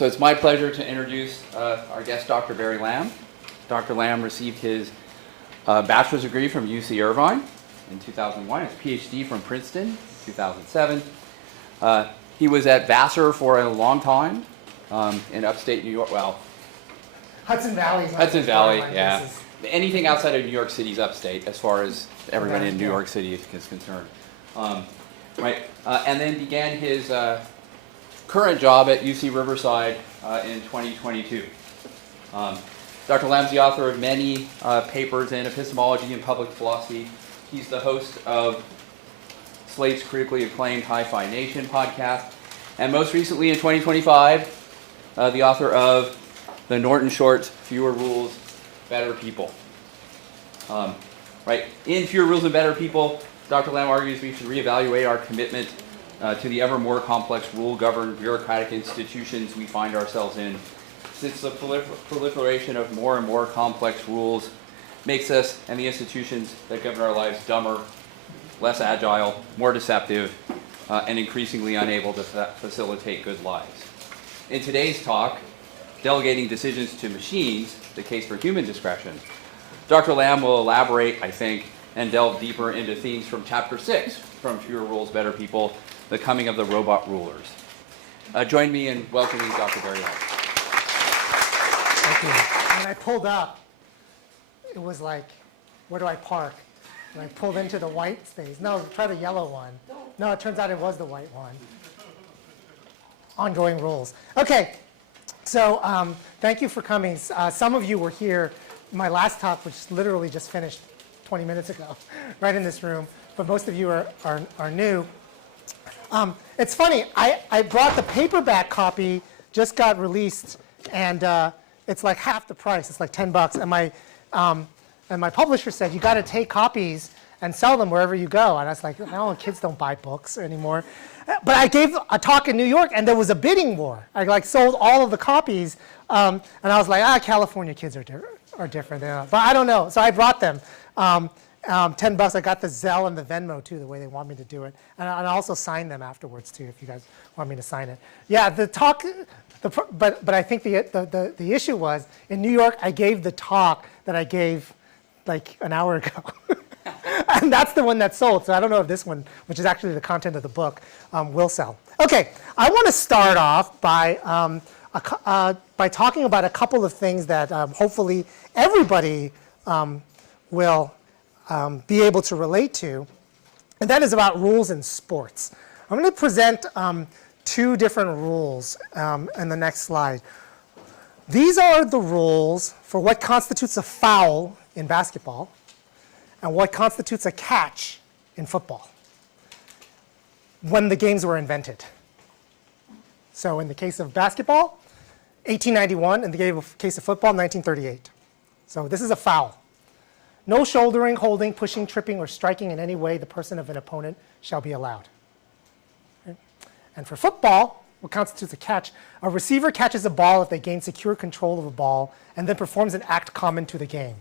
So it's my pleasure to introduce our guest, Dr. Barry Lam. Dr. Lam received his bachelor's degree from UC Irvine in 2001, his PhD from Princeton in 2007. He was at Vassar for a long time in upstate New York. Well, Hudson Valley. Hudson Valley, yeah. Anything outside of New York City is upstate, as far as everybody in New York City is concerned. And then began his current job at UC Riverside in 2022. Dr. Lam's the author of many papers in epistemology and public philosophy. He's the host of Slate's critically acclaimed Hi-Fi Nation podcast, and most recently in 2025, the author of the Norton short, Fewer Rules, Better People. In Fewer Rules and Better People, Dr. Lam argues we should reevaluate our commitment to the ever more complex rule-governed bureaucratic institutions we find ourselves in, since the proliferation of more and more complex rules makes us and the institutions that govern our lives dumber, less agile, more deceptive, and increasingly unable to facilitate good lives. In today's talk, Delegating Decisions to Machines, the Case for Human Discretion, Dr. Lam will elaborate, I think, and delve deeper into themes from Chapter 6, from Fewer Rules, Better People, The Coming of the Robot Rulers. Join me in welcoming Dr. Barry Lam. Thank you. When I pulled up, it was like, where do I park? And I pulled into the white space. No, try the yellow one. No, it turns out it was the white one. Ongoing rules. Okay, so thank you for coming. Some of you were here in my last talk, which literally just finished 20 minutes ago, right in this room, but most of you are new. It's funny, I brought the paperback copy, just got released, and it's like half the price. It's like $10, and my publisher said, you got to take copies and sell them wherever you go. And I was like, no, kids don't buy books anymore. But I gave a talk in New York, and there was a bidding war. I sold all of the copies, and I was like, California kids are different. But I don't know. So I brought them. $10. I got the Zelle and the Venmo too, the way they want me to do it, and I also sign them afterwards too, if you guys want me to sign it. Yeah, the talk. But I think the issue was in New York, I gave the talk that I gave like an hour ago. And that's the one that sold. So I don't know if this one, which is actually the content of the book, will sell. Okay, I want to start off by talking about a couple of things that hopefully everybody will be able to relate to, and that is about rules in sports. I'm going to present two different rules in the next slide. These are the rules for what constitutes a foul in basketball and what constitutes a catch in football when the games were invented. So in the case of basketball, 1891. In the case of football, 1938. So this is a foul. No shouldering, holding, pushing, tripping, or striking in any way the person of an opponent shall be allowed. Okay? And for football, what constitutes a catch, a receiver catches a ball if they gain secure control of a ball and then performs an act common to the game.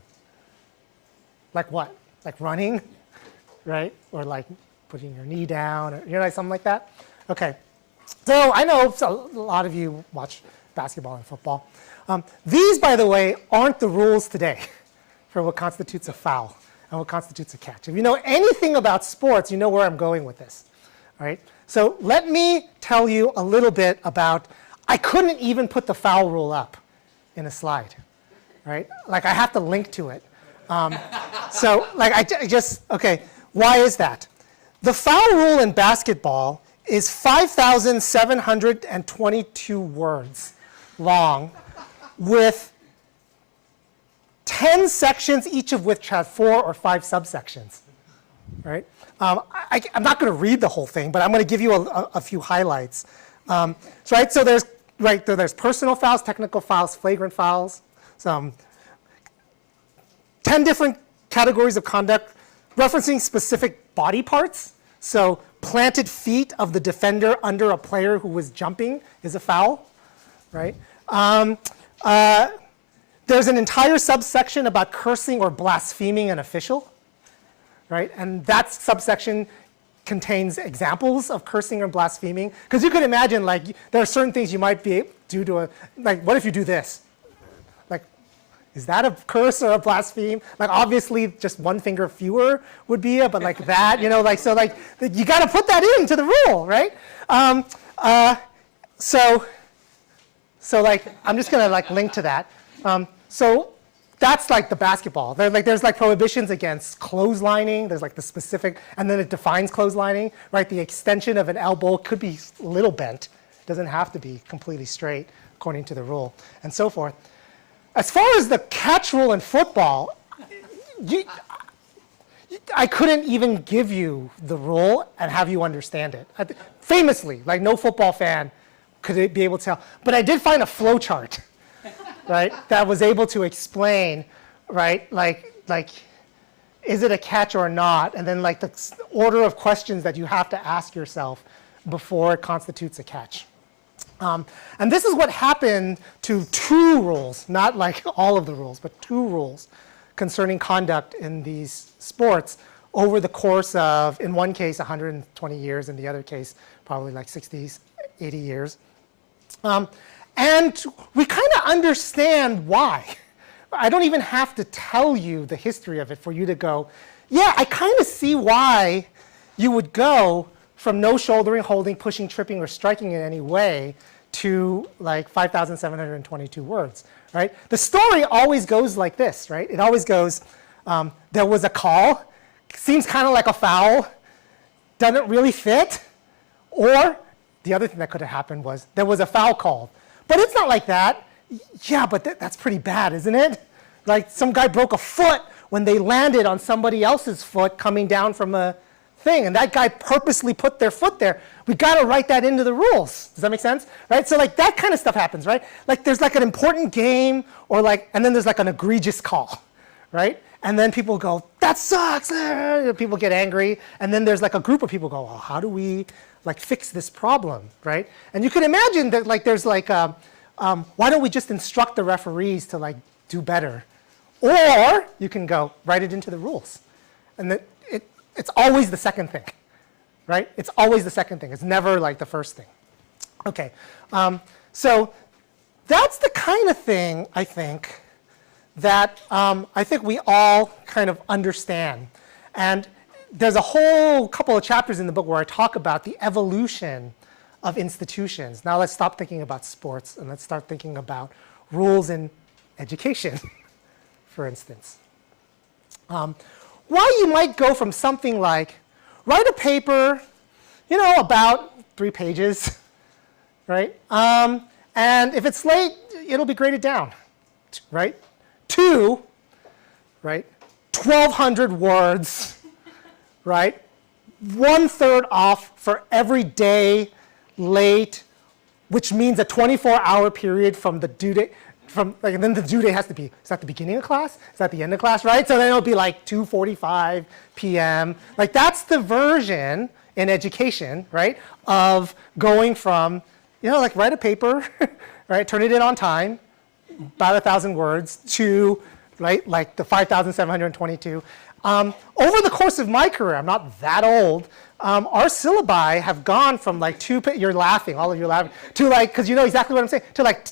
Like what? Like running, right? Or like putting your knee down, or something like that? Okay. So I know a lot of you watch basketball and football. These, by the way, aren't the rules today for what constitutes a foul and what constitutes a catch. If you know anything about sports, you know where I'm going with this. All right? So let me tell you a little bit about, I couldn't even put the foul rule up in a slide. Right? Like I have to link to it. So like okay, why is that? The foul rule in basketball is 5,722 words long with 10 sections, each of which have 4 or 5 subsections, right? I'm not going to read the whole thing, but I'm going to give you a few highlights. So there's personal fouls, technical fouls, flagrant fouls, 10 different categories of conduct referencing specific body parts. So planted feet of the defender under a player who was jumping is a foul, right? There's an entire subsection about cursing or blaspheming an official, right? And that subsection contains examples of cursing or blaspheming. Because you can imagine, like, there are certain things you might be do to a, like, what if you do this? Like, is that a curse or a blaspheme? Like, obviously, just one finger fewer would be it, but like that, you know, like, so like, you got to put that into the rule, right? So like, I'm just going to like link to that. So that's like the basketball. There's like prohibitions against clotheslining. There's like the specific, and then it defines clotheslining, right? The extension of an elbow could be a little bent. It doesn't have to be completely straight according to the rule, and so forth. As far as the catch rule in football, I couldn't even give you the rule and have you understand it. Famously, like no football fan could be able to tell. But I did find a flow chart, right, that was able to explain, right, like is it a catch or not? And then like the order of questions that you have to ask yourself before it constitutes a catch. And this is what happened to 2 rules, not like all of the rules, but 2 rules concerning conduct in these sports over the course of, in one case, 120 years, in the other case, probably like 60, 80 years. And we kind of understand why. I don't even have to tell you the history of it for you to go, yeah, I kind of see why you would go from no shouldering, holding, pushing, tripping, or striking in any way to like 5,722 words, right? The story always goes like this, right? It always goes, there was a call, seems kind of like a foul, doesn't really fit, or the other thing that could have happened was there was a foul called. But it's not like that. Yeah, but that's pretty bad, isn't it? Like some guy broke a foot when they landed on somebody else's foot coming down from a thing, and that guy purposely put their foot there. We got to write that into the rules. Does that make sense? Right? So like that kind of stuff happens, right? Like there's like an important game, or like, and then there's like an egregious call, right? And then people go, that sucks. People get angry, and then there's like a group of people go, oh, how do we like fix this problem, right? And you can imagine that like there's like, why don't we just instruct the referees to like do better? Or you can go write it into the rules, and it's always the second thing, right? It's always the second thing. It's never like the first thing. Okay, so that's the kind of thing I think that I think we all kind of understand. And there's a whole couple of chapters in the book where I talk about the evolution of institutions. Now let's stop thinking about sports and let's start thinking about rules in education, for instance. Why you might go from something like, write a paper, you know, about 3 pages, right? And if it's late, it'll be graded down, right? To, right, 1,200 words, right? 1/3 off for every day late, which means a 24-hour period from the due date. And then the due date has to be, is that the beginning of class? Is that the end of class, right? So then it'll be like 2:45 p.m. Like that's the version in education, right, of going from, you know, like write a paper, right, turn it in on time, about 1,000 words, to, right, like the 5,722. Over the course of my career, I'm not that old, our syllabi have gone from like you're laughing, all of you are laughing, to like, because you know exactly what I'm saying, to like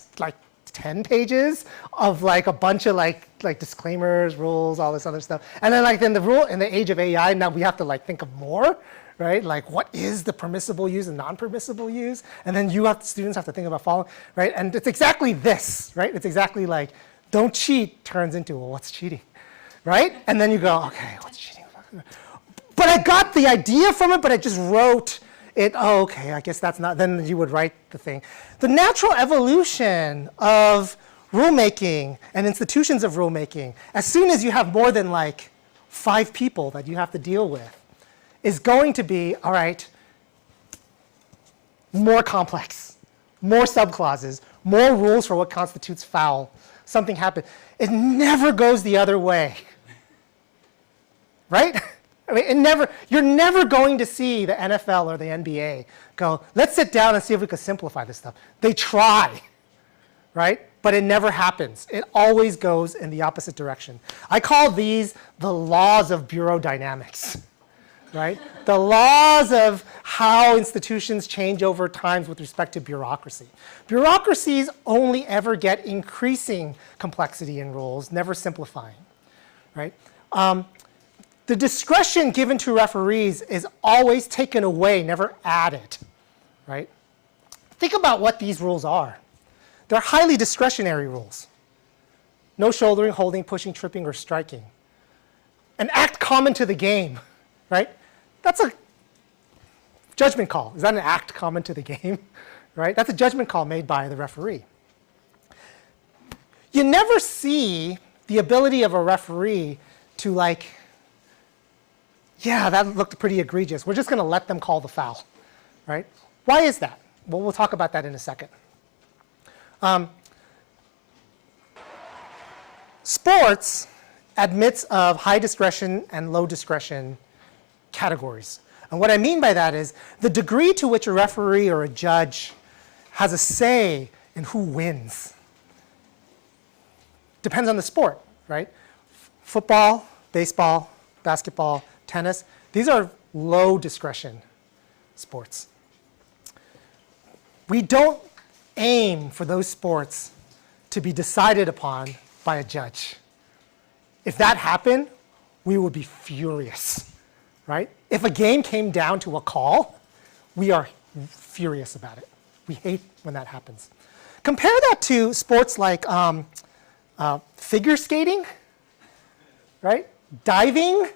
10 pages of like a bunch of like disclaimers, rules, all this other stuff. And then like in the age of AI, now we have to like think of more, right? Like what is the permissible use and non-permissible use? And then students have to think about following, right? And it's exactly this, right? It's exactly like, don't cheat turns into, well, what's cheating, right? And then you go, okay, what's cheating? But I got the idea from it, but I just wrote it, oh, okay, I guess that's not, then you would write the thing. The natural evolution of rulemaking and institutions of rulemaking, as soon as you have more than like 5 people that you have to deal with, is going to be, all right, more complex, more subclauses, more rules for what constitutes foul. Something happened. It never goes the other way, right? I mean, you're never going to see the NFL or the NBA go, let's sit down and see if we can simplify this stuff. They try, right? But it never happens. It always goes in the opposite direction. I call these the laws of bureau dynamics, right? The laws of how institutions change over time with respect to bureaucracy. Bureaucracies only ever get increasing complexity in rules, never simplifying, right? The discretion given to referees is always taken away, never added, right? Think about what these rules are. They're highly discretionary rules. No shouldering, holding, pushing, tripping, or striking. An act common to the game, right? That's a judgment call. Is that an act common to the game, right? That's a judgment call made by the referee. You never see the ability of a referee to like, yeah, that looked pretty egregious. We're just going to let them call the foul, right? Why is that? Well, we'll talk about that in a second. Sports admits of high discretion and low discretion categories. And what I mean by that is the degree to which a referee or a judge has a say in who wins depends on the sport, right? Football, baseball, basketball, tennis, these are low discretion sports. We don't aim for those sports to be decided upon by a judge. If that happened, we would be furious, right? If a game came down to a call, we are furious about it. We hate when that happens. Compare that to sports like figure skating, right? Diving,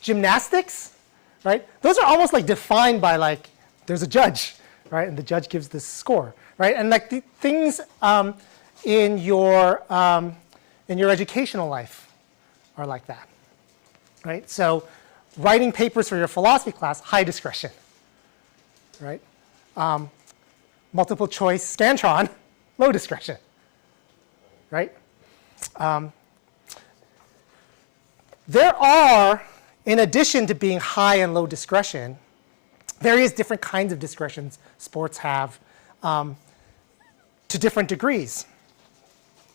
gymnastics, right? Those are almost like defined by like, there's a judge, right? And the judge gives this score, right? And like the things in your educational life are like that, right? So writing papers for your philosophy class, high discretion, right? Multiple choice Scantron, low discretion, right? There are, in addition to being high and low discretion, various different kinds of discretions sports have to different degrees.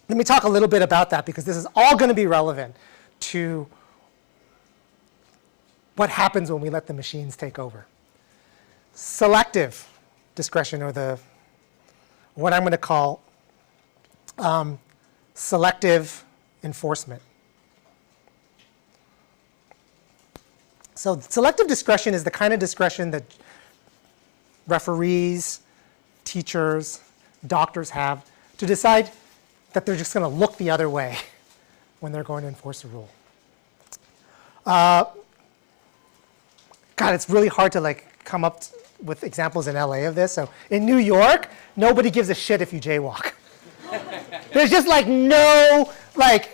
Let me talk a little bit about that because this is all going to be relevant to what happens when we let the machines take over. Selective discretion, or what I'm going to call selective enforcement. So selective discretion is the kind of discretion that referees, teachers, doctors have to decide that they're just going to look the other way when they're going to enforce a rule. God, it's really hard to like come up with examples in LA of this. So in New York, nobody gives a shit if you jaywalk. There's just like no, like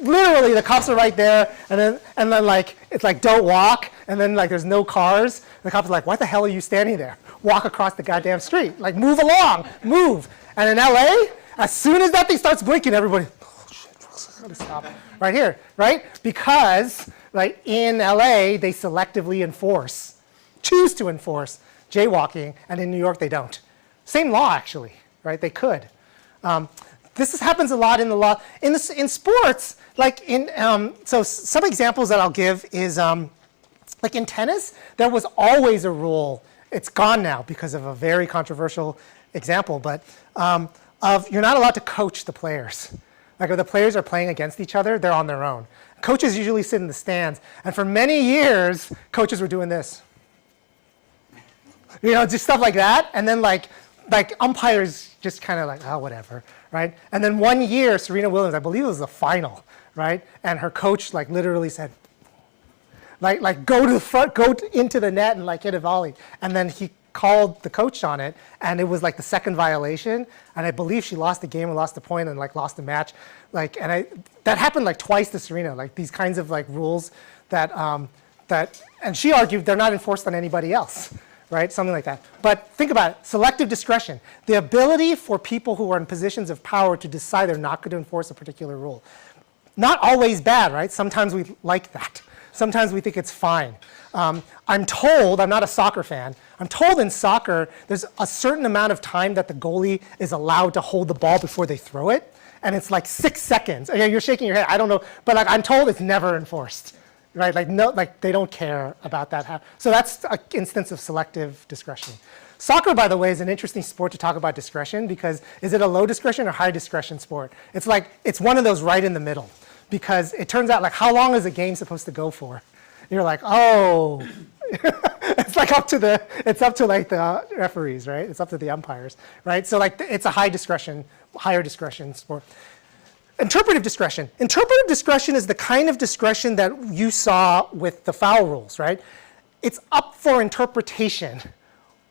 literally the cops are right there, and then like it's like don't walk, and then like there's no cars. And the cops are like, why the hell are you standing there? Walk across the goddamn street. Like move along, move. And in LA, as soon as that thing starts blinking, everybody, oh shit, I gotta stop right here, right? Because like in LA, they selectively choose to enforce jaywalking, and in New York they don't. Same law actually, right? They could. This happens a lot in the law. In sports, like so some examples that I'll give is like in tennis, there was always a rule. It's gone now because of a very controversial example, but of you're not allowed to coach the players. Like if the players are playing against each other, they're on their own. Coaches usually sit in the stands, and for many years, coaches were doing this. You know, just stuff like that, and then like umpires just kind of like, oh, whatever, right? And then one year, Serena Williams, I believe it was the final, right? And her coach like literally said, like go to the front, go into the net and like hit a volley. And then he called the coach on it, and it was like the second violation. And I believe she lost the game and lost the point and like lost the match. Like, and that happened like twice to Serena. Like these kinds of like rules that and she argued they're not enforced on anybody else. Right, something like that. But think about it, selective discretion. The ability for people who are in positions of power to decide they're not going to enforce a particular rule. Not always bad, right? Sometimes we like that. Sometimes we think it's fine. I'm told, I'm not a soccer fan, I'm told in soccer there's a certain amount of time that the goalie is allowed to hold the ball before they throw it, and it's like 6 seconds. You're shaking your head, I don't know, but like I'm told it's never enforced. right? Like no, like they don't care about that. So that's an instance of selective discretion. Soccer, by the way, is an interesting sport to talk about discretion because is it a low discretion or high discretion sport? It's like, it's one of those right in the middle because it turns out like how long is a game supposed to go for? You're like, oh, it's like it's up to like the referees, right? It's up to the umpires, right? So like it's a higher discretion sport. Interpretive discretion. Interpretive discretion is the kind of discretion that you saw with the foul rules, right? It's up for interpretation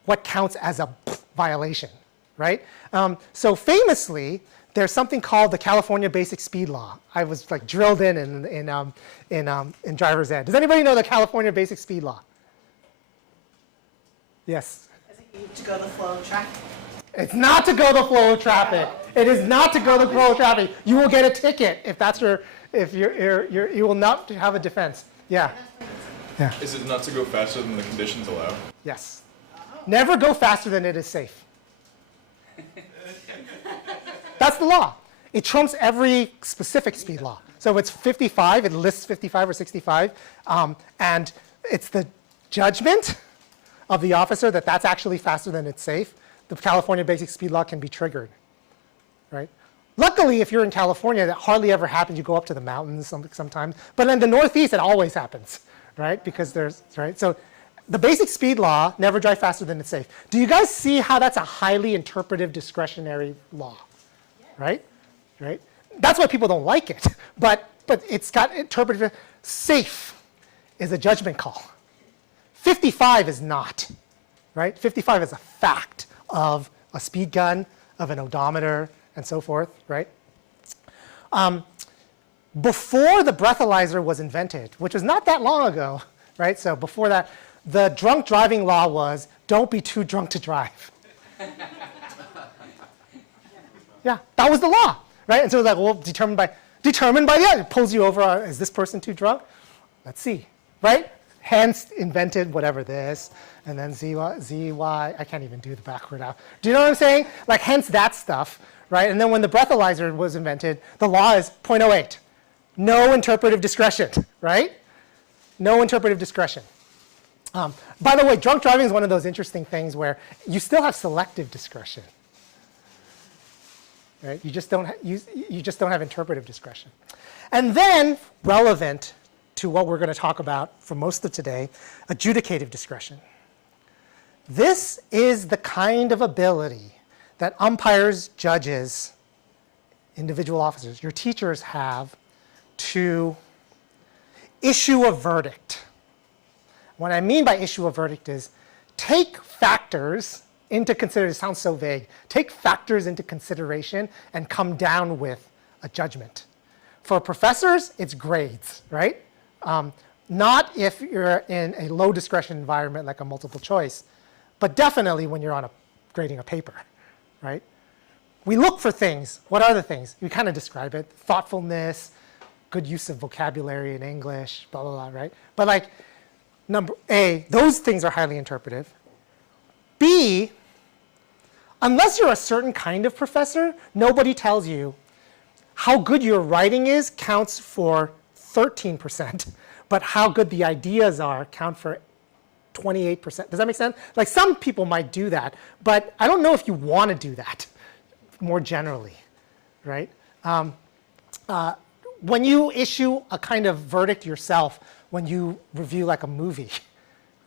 what counts as a violation, right? So famously, there's something called the California Basic Speed Law. I was like drilled in driver's ed. Does anybody know the California Basic Speed Law? Yes. Is it to go the flow of traffic? It's not to go the flow of traffic. It is not to go the flow of traffic. You will get a ticket if that's you will not have a defense. Yeah. Yeah. Is it not to go faster than the conditions allow? Yes. Never go faster than it is safe. That's the law. It trumps every specific speed law. So if it's 55, it lists 55 or 65, and it's the judgment of the officer that that's actually faster than it's safe, the California Basic Speed Law can be triggered, right? Luckily, if you're in California, that hardly ever happens. You go up to the mountains sometimes. But in the Northeast, it always happens, right? Because right? So the basic speed law, never drive faster than it's safe. Do you guys see how that's a highly interpretive discretionary law, right? Right? That's why people don't like it. But it's got interpretive. Safe is a judgment call. 55 is not, right? 55 is a fact of a speed gun, of an odometer, and so forth, right? Before the breathalyzer was invented, which was not that long ago, right? So before that, the drunk driving law was don't be too drunk to drive. Yeah, that was the law, right? And so it was like, well, determined by the it pulls you over. Is this person too drunk? Let's see, right? Hence invented whatever this, and then ZY. I can't even do the backward out. Do you know what I'm saying? Like hence that stuff, right? And then when the breathalyzer was invented, the law is 0.08. No interpretive discretion, right? No interpretive discretion. By the way, drunk driving is one of those interesting things where you still have selective discretion, right? You just don't have interpretive discretion. And then, relevant to what we're going to talk about for most of today, adjudicative discretion. This is the kind of ability that umpires, judges, individual officers, your teachers have to issue a verdict. What I mean by issue a verdict is take factors into consideration. It sounds so vague. Take factors into consideration and come down with a judgment. For professors, it's grades, right? Not if you're in a low discretion environment like a multiple choice, but definitely when you're grading a paper, right? We look for things. What are the things? We kind of describe it. Thoughtfulness, good use of vocabulary in English, blah, blah, blah, right? But like, number A, those things are highly interpretive. B, unless you're a certain kind of professor, nobody tells you how good your writing is counts for 13%, but how good the ideas are count for 28%. Does that make sense? Like some people might do that, but I don't know if you want to do that more generally, right? When you issue a kind of verdict yourself, when you review like a movie,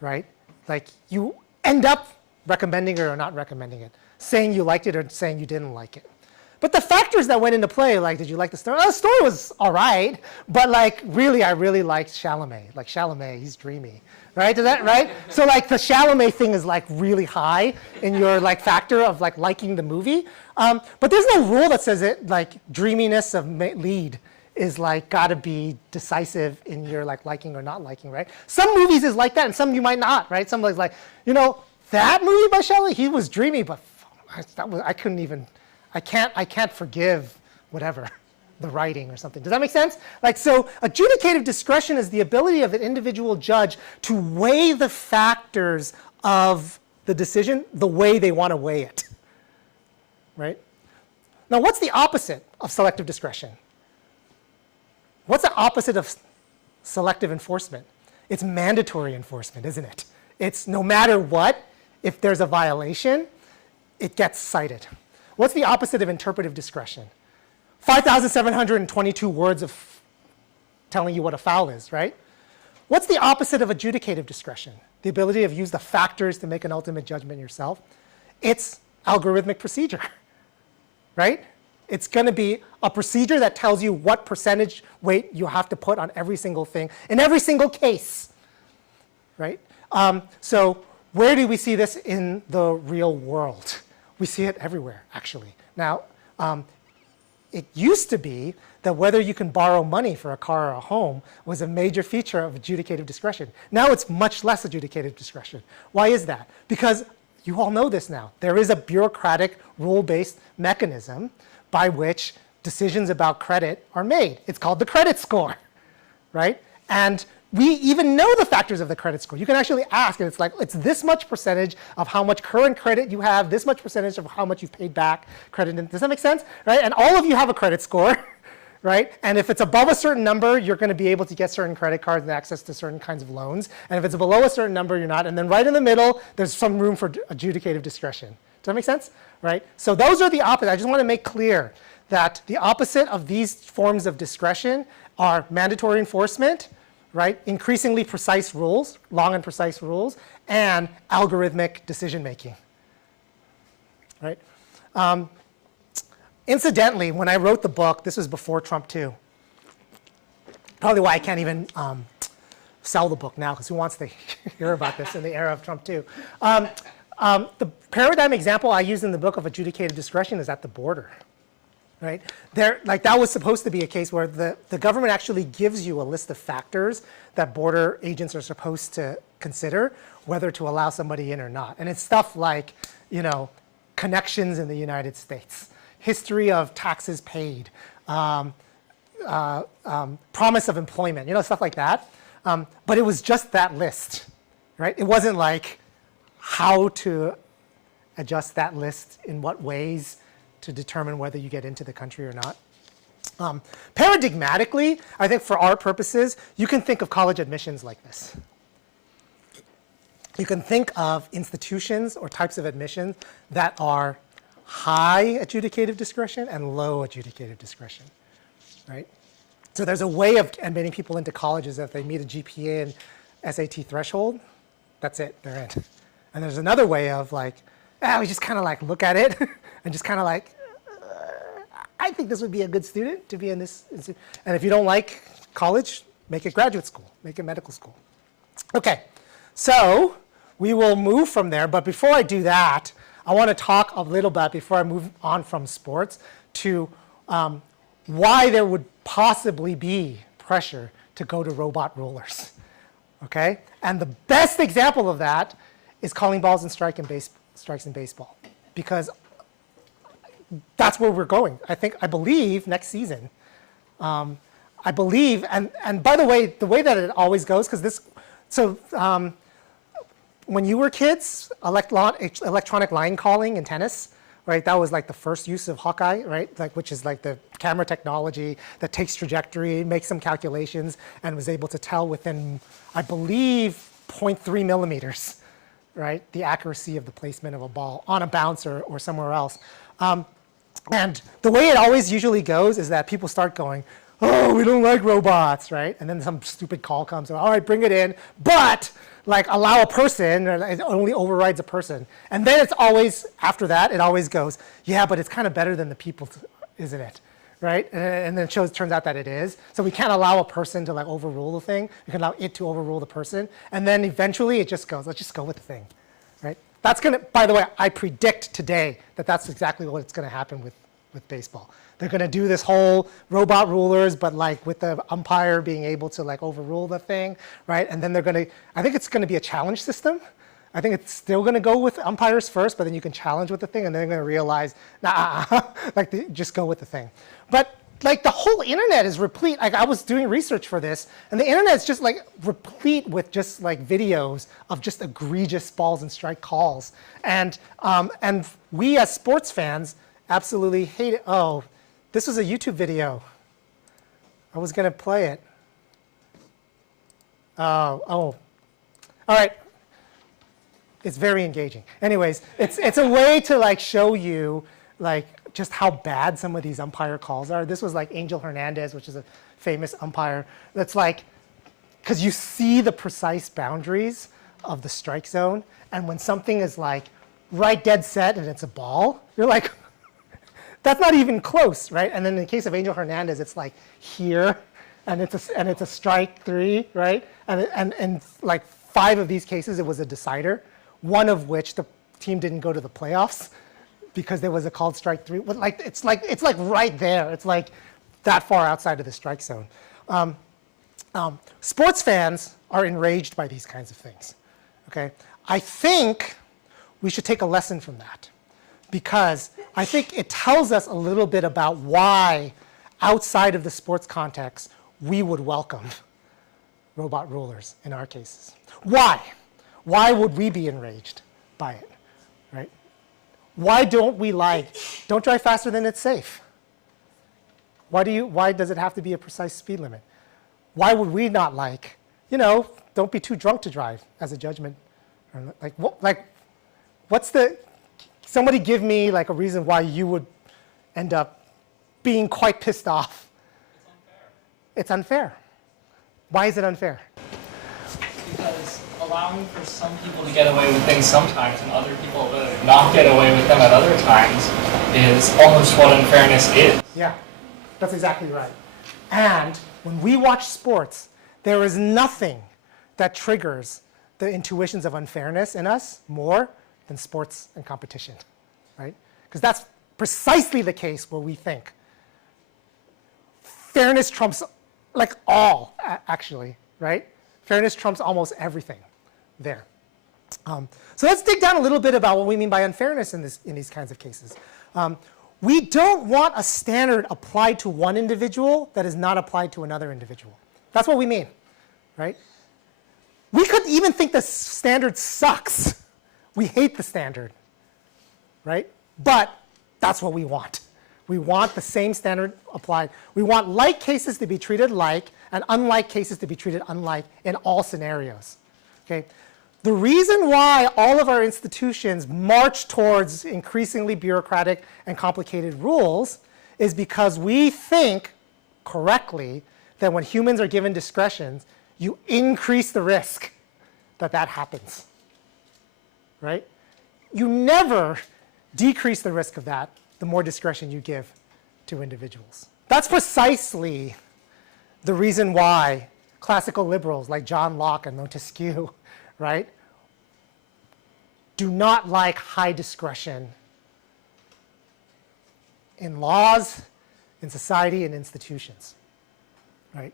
right? Like you end up recommending it or not recommending it, saying you liked it or saying you didn't like it. But the factors that went into play, like did you like the story? Oh, the story was all right, but like really, I really liked Chalamet. Like Chalamet, he's dreamy, right? Is that right? So like the Chalamet thing is like really high in your like factor of like liking the movie. But there's no rule that says it like dreaminess of lead is like got to be decisive in your like liking or not liking, right? Some movies is like that, and some you might not, right? Some like you know that movie by Shelley, he was dreamy, but I couldn't even. I can't forgive whatever, the writing or something. Does that make sense? Like so, adjudicative discretion is the ability of an individual judge to weigh the factors of the decision the way they want to weigh it, right? Now, what's the opposite of selective discretion? What's the opposite of selective enforcement. It's mandatory enforcement, isn't it? It's no matter what, if there's a violation, it gets cited. What's the opposite of interpretive discretion? 5,722 words of telling you what a foul is, right? What's the opposite of adjudicative discretion? The ability to use the factors to make an ultimate judgment yourself. It's algorithmic procedure, right? It's going to be a procedure that tells you what percentage weight you have to put on every single thing in every single case, right? So where do we see this in the real world? We see it everywhere, actually. Now, it used to be that whether you can borrow money for a car or a home was a major feature of adjudicative discretion. Now it's much less adjudicative discretion. Why is that? Because you all know this now. There is a bureaucratic, rule-based mechanism by which decisions about credit are made. It's called the credit score, right? And we even know the factors of the credit score. You can actually ask, and it's like, it's this much percentage of how much current credit you have, this much percentage of how much you've paid back credit. Does that make sense? Right? And all of you have a credit score, right? And if it's above a certain number, you're going to be able to get certain credit cards and access to certain kinds of loans. And if it's below a certain number, you're not. And then right in the middle, there's some room for adjudicative discretion. Does that make sense? Right? So those are the opposite. I just want to make clear that the opposite of these forms of discretion are mandatory enforcement, right? Increasingly precise rules, long and precise rules, and algorithmic decision making, right? Incidentally, when I wrote the book, this was before Trump 2. Probably why I can't even sell the book now, because who wants to hear about this in the era of Trump 2? The paradigm example I use in the book of adjudicated discretion is at the border. Right? Like that was supposed to be a case where the government actually gives you a list of factors that border agents are supposed to consider whether to allow somebody in or not. And it's stuff like, you know, connections in the United States, history of taxes paid, promise of employment, you know, stuff like that. But it was just that list, right? It wasn't like how to adjust that list in what ways to determine whether you get into the country or not. Paradigmatically, I think for our purposes, you can think of college admissions like this. You can think of institutions or types of admission that are high adjudicative discretion and low adjudicative discretion, right? So there's a way of admitting people into colleges that if they meet a GPA and SAT threshold, that's it, they're in. And there's another way of like, we just kind of like look at it and just kind of like, I think this would be a good student to be in this institute. And if you don't like college, make it graduate school, make it medical school. Okay, so we will move from there. But before I do that, I want to talk a little bit, before I move on from sports, to why there would possibly be pressure to go to robot rulers. Okay? And the best example of that is calling balls and strikes in baseball. Because that's where we're going. I believe next season. I believe, and by the way that it always goes, because this, so when you were kids, electronic line calling in tennis, right? That was like the first use of Hawkeye, right? Like, which is like the camera technology that takes trajectory, makes some calculations, and was able to tell within, I believe, 0.3 millimeters, right? The accuracy of the placement of a ball on a bouncer or somewhere else. And the way it always usually goes is that people start going, oh, we don't like robots, right? And then some stupid call comes, all right, bring it in, but like allow a person, or it only overrides a person. And then it's always, after that, it always goes, yeah, but it's kind of better than the people, isn't it? Right? And then it turns out that it is. So we can't allow a person to like overrule the thing. We can allow it to overrule the person. And then eventually it just goes, let's just go with the thing, right? That's going to, by the way, I predict today that that's exactly what's going to happen with baseball. They're going to do this whole robot rulers, but like with the umpire being able to like overrule the thing, right? And then they're going to, I think it's going to be a challenge system. I think it's still going to go with umpires first, but then you can challenge with the thing, and then they're going to realize, like just go with the thing. But like the whole internet is replete. Like I was doing research for this, and the internet is just like replete with just like videos of just egregious balls and strike calls. And we as sports fans absolutely hate it. Oh, this was a YouTube video. I was going to play it. Oh, all right. It's very engaging. Anyways, it's a way to like show you like just how bad some of these umpire calls are. This was like Angel Hernandez, which is a famous umpire. That's like, because you see the precise boundaries of the strike zone, and when something is like right dead set and it's a ball, you're like, that's not even close, right? And then in the case of Angel Hernandez, it's like here, and it's a strike 3, right? And like 5 of these cases, it was a decider, one of which the team didn't go to the playoffs because there was a called strike 3. But like it's like right there. It's like that far outside of the strike zone. Sports fans are enraged by these kinds of things. Okay, I think we should take a lesson from that, because I think it tells us a little bit about why, outside of the sports context, we would welcome robot rulers in our cases. Why? Why would we be enraged by it, right? Why don't we like, don't drive faster than it's safe? Why does it have to be a precise speed limit? Why would we not like, don't be too drunk to drive as a judgment? What's the, somebody give me like a reason why you would end up being quite pissed off. It's unfair. Why is it unfair? Because allowing for some people to get away with things sometimes and other people to not get away with them at other times is almost what unfairness is. Yeah, that's exactly right. And when we watch sports, there is nothing that triggers the intuitions of unfairness in us more than sports and competition, right? Because that's precisely the case where we think fairness trumps like all, actually, right? Fairness trumps almost everything there. So let's dig down a little bit about what we mean by unfairness in these kinds of cases. We don't want a standard applied to one individual that is not applied to another individual. That's what we mean, right? We could even think the standard sucks. We hate the standard, right? But that's what we want. We want the same standard applied. We want like cases to be treated like and unlike cases to be treated unlike in all scenarios, okay? The reason why all of our institutions march towards increasingly bureaucratic and complicated rules is because we think correctly that when humans are given discretion, you increase the risk that that happens, right? You never decrease the risk of that the more discretion you give to individuals. That's precisely the reason why classical liberals like John Locke and Montesquieu, right, do not like high discretion in laws, in society, and institutions, right?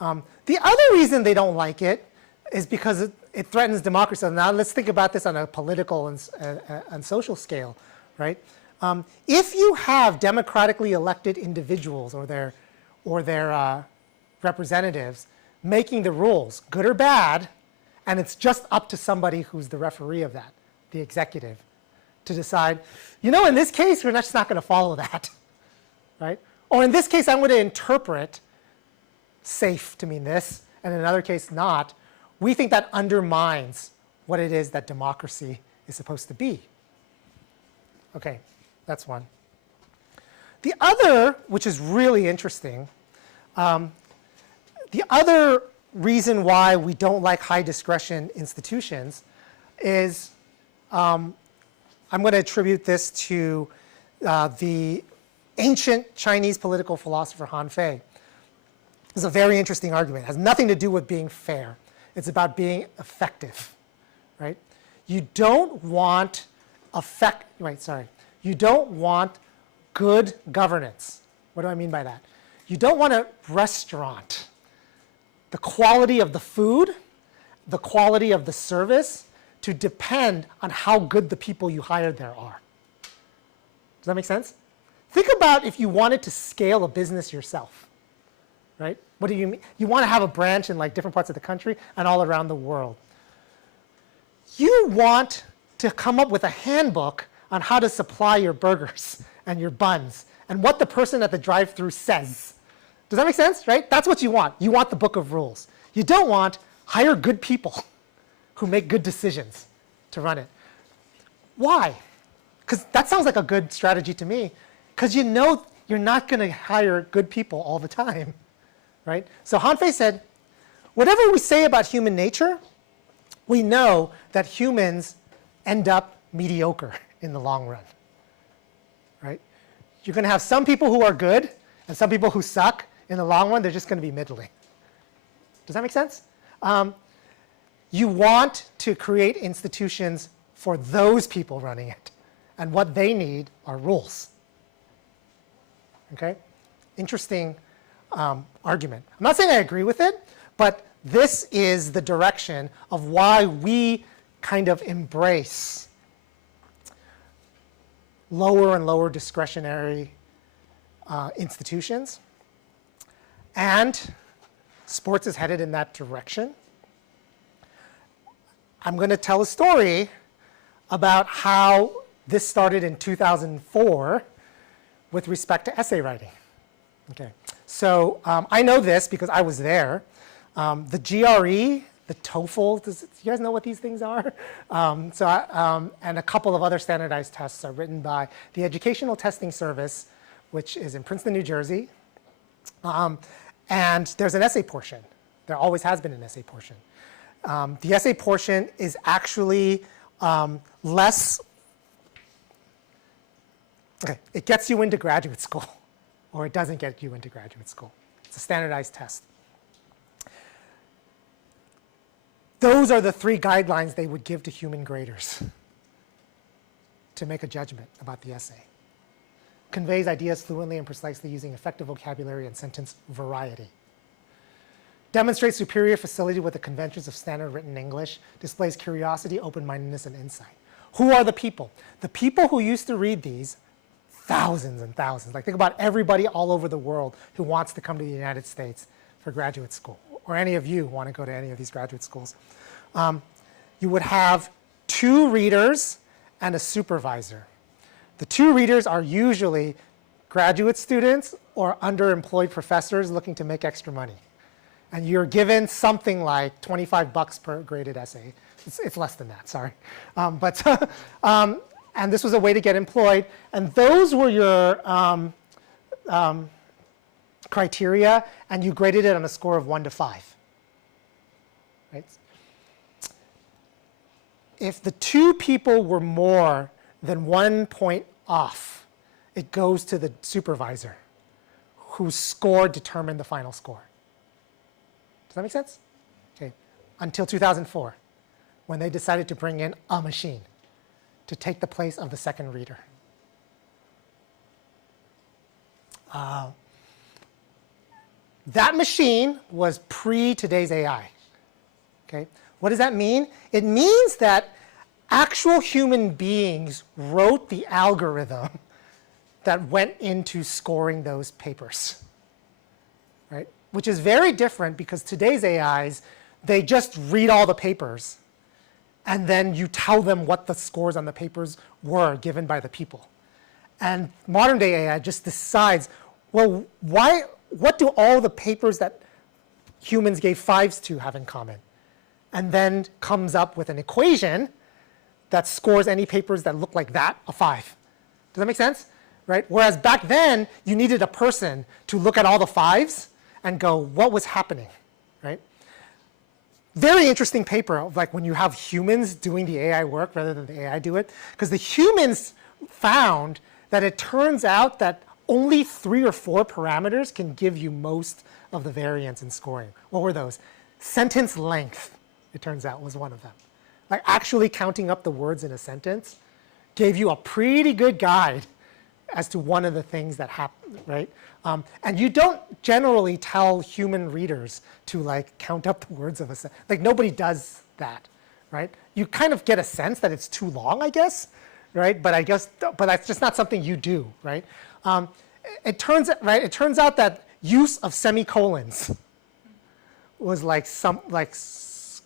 The other reason they don't like it is because it threatens democracy. Now let's think about this on a political and social scale, right? If you have democratically elected individuals or their representatives making the rules, good or bad, and it's just up to somebody who's the referee of that, the executive, to decide, in this case, we're just not going to follow that, right? Or in this case, I'm going to interpret safe to mean this, and in another case, not. We think that undermines what it is that democracy is supposed to be. Okay, that's one. The other, which is really interesting, the other reason why we don't like high discretion institutions is, I'm going to attribute this to the ancient Chinese political philosopher Han Fei. It's a very interesting argument. It has nothing to do with being fair. It's about being effective, right? You don't want you don't want good governance. What do I mean by that? You don't want a restaurant, the quality of the food, the quality of the service to depend on how good the people you hired there are. Does that make sense? Think about if you wanted to scale a business yourself, right? What do you mean? You want to have a branch in like different parts of the country and all around the world. You want to come up with a handbook on how to supply your burgers and your buns and what the person at the drive-thru says. Does that make sense, right? That's what you want. You want the book of rules. You don't want hire good people who make good decisions to run it. Why? Because that sounds like a good strategy to me, because you know you're not going to hire good people all the time, right? So Hanfei said, whatever we say about human nature, we know that humans end up mediocre in the long run, right? You're going to have some people who are good and some people who suck. In the long run, they're just going to be middling. Does that make sense? You want to create institutions for those people running it. And what they need are rules. Okay? Interesting argument. I'm not saying I agree with it, but this is the direction of why we kind of embrace lower and lower discretionary institutions. And sports is headed in that direction. I'm going to tell a story about how this started in 2004 with respect to essay writing. Okay, so I know this because I was there. The GRE, the TOEFL, do you guys know what these things are? And a couple of other standardized tests are written by the Educational Testing Service, which is in Princeton, New Jersey. And there's an essay portion. There always has been an essay portion. The essay portion is actually less, okay, it gets you into graduate school, or it doesn't get you into graduate school. It's a standardized test. Those are the 3 guidelines they would give to human graders to make a judgment about the essay. Conveys ideas fluently and precisely using effective vocabulary and sentence variety. Demonstrates superior facility with the conventions of standard written English. Displays curiosity, open-mindedness, and insight. Who are the people? The people who used to read these, thousands and thousands. Like, think about everybody all over the world who wants to come to the United States for graduate school, or any of you who want to go to any of these graduate schools. You would have 2 readers and a supervisor. The 2 readers are usually graduate students or underemployed professors looking to make extra money. And you're given something like $25 per graded essay. It's less than that, sorry. And this was a way to get employed. And those were your criteria, and you graded it on a score of 1 to 5. Right? If the 2 people were more than 1 point off, it goes to the supervisor, whose score determined the final score. Does that make sense? Okay. Until 2004, when they decided to bring in a machine to take the place of the second reader. That machine was pre-today's AI. Okay? What does that mean? It means that actual human beings wrote the algorithm that went into scoring those papers, right? Which is very different because today's AIs, they just read all the papers and then you tell them what the scores on the papers were given by the people. And modern day AI just decides, well, what do all the papers that humans gave 5s to have in common? And then comes up with an equation that scores any papers that look like that a 5. Does that make sense? Right? Whereas back then, you needed a person to look at all the 5s and go, what was happening? Right? Very interesting paper of like when you have humans doing the AI work rather than the AI do it. Because the humans found that it turns out that only 3 or 4 parameters can give you most of the variance in scoring. What were those? Sentence length, it turns out, was one of them. Like actually counting up the words in a sentence gave you a pretty good guide as to one of the things that happened, right? And you don't generally tell human readers to like count up the words of a sentence. Like nobody does that, right? You kind of get a sense that it's too long, I guess, right? But that's just not something you do, right? It turns out that use of semicolons was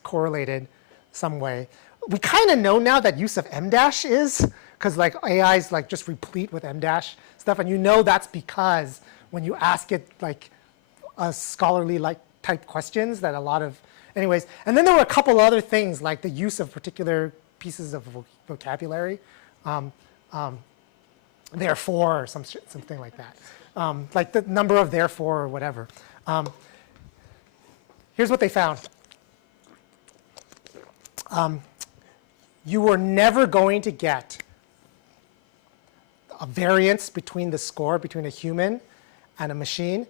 correlated some way. We kind of know now that use of M dash is, because like AI is like just replete with M dash stuff, and you know that's because when you ask it like a scholarly like type questions that a lot of, Anyways, and then there were a couple other things like the use of particular pieces of vocabulary, therefore or something like that, like the number of therefore or whatever. Here's what they found. You were never going to get a variance between the score between a human and a machine.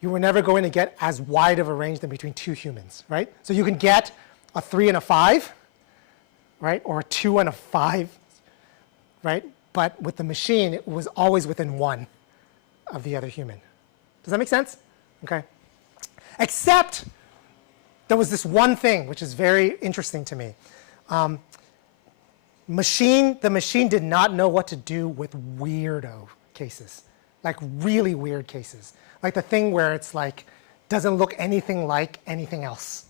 You were never going to get as wide of a range than between two humans, right? So you can get a 3 and a 5, right? Or a 2 and a 5, right? But with the machine, it was always within 1 of the other human. Does that make sense? Okay. Except there was this one thing which is very interesting to me. The machine did not know what to do with weirdo cases, like really weird cases. Like the thing where it's like, doesn't look anything like anything else,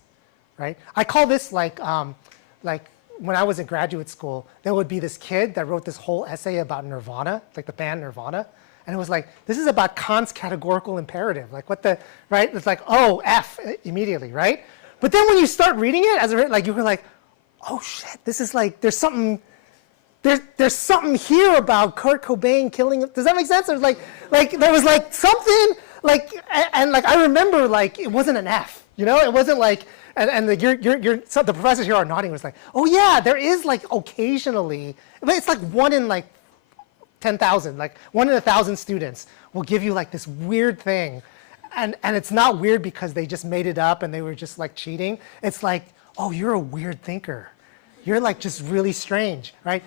right? I call this like when I was in graduate school, there would be this kid that wrote this whole essay about Nirvana, like the band Nirvana. And it was like, this is about Kant's categorical imperative. Like what the, right? It's like, oh, F immediately, right? But then when you start reading it, like you were like, oh shit, this is like, there's something here about Kurt Cobain killing. Does that make sense? There's like there was like something like, and like I remember like it wasn't an F, you know? It wasn't like, and so the professors here are nodding. Was like, oh yeah, there is like occasionally, but it's like 1 in like 10,000, like 1 in 1,000 students will give you like this weird thing, and it's not weird because they just made it up and they were just like cheating. It's like, oh, you're a weird thinker. You're like just really strange, right?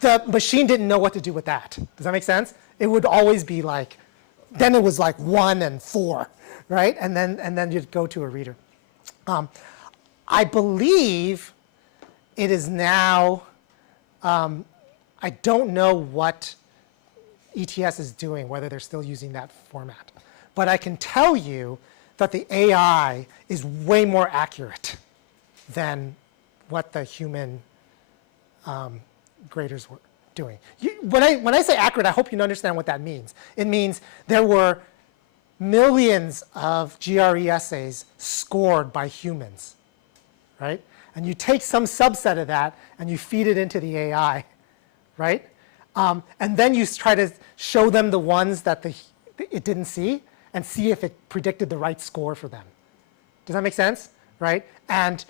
The machine didn't know what to do with that. Does that make sense? It would always be like, then it was like 1 and 4, right? And then you'd go to a reader. I believe it is now, I don't know what ETS is doing, whether they're still using that format. But I can tell you that the AI is way more accurate than what the human graders were doing. When I say accurate, I hope you understand what that means. It means there were millions of GRE essays scored by humans, right? And you take some subset of that and you feed it into the AI, right? And then you try to show them the ones that it didn't see and see if it predicted the right score for them. Does that make sense, right? And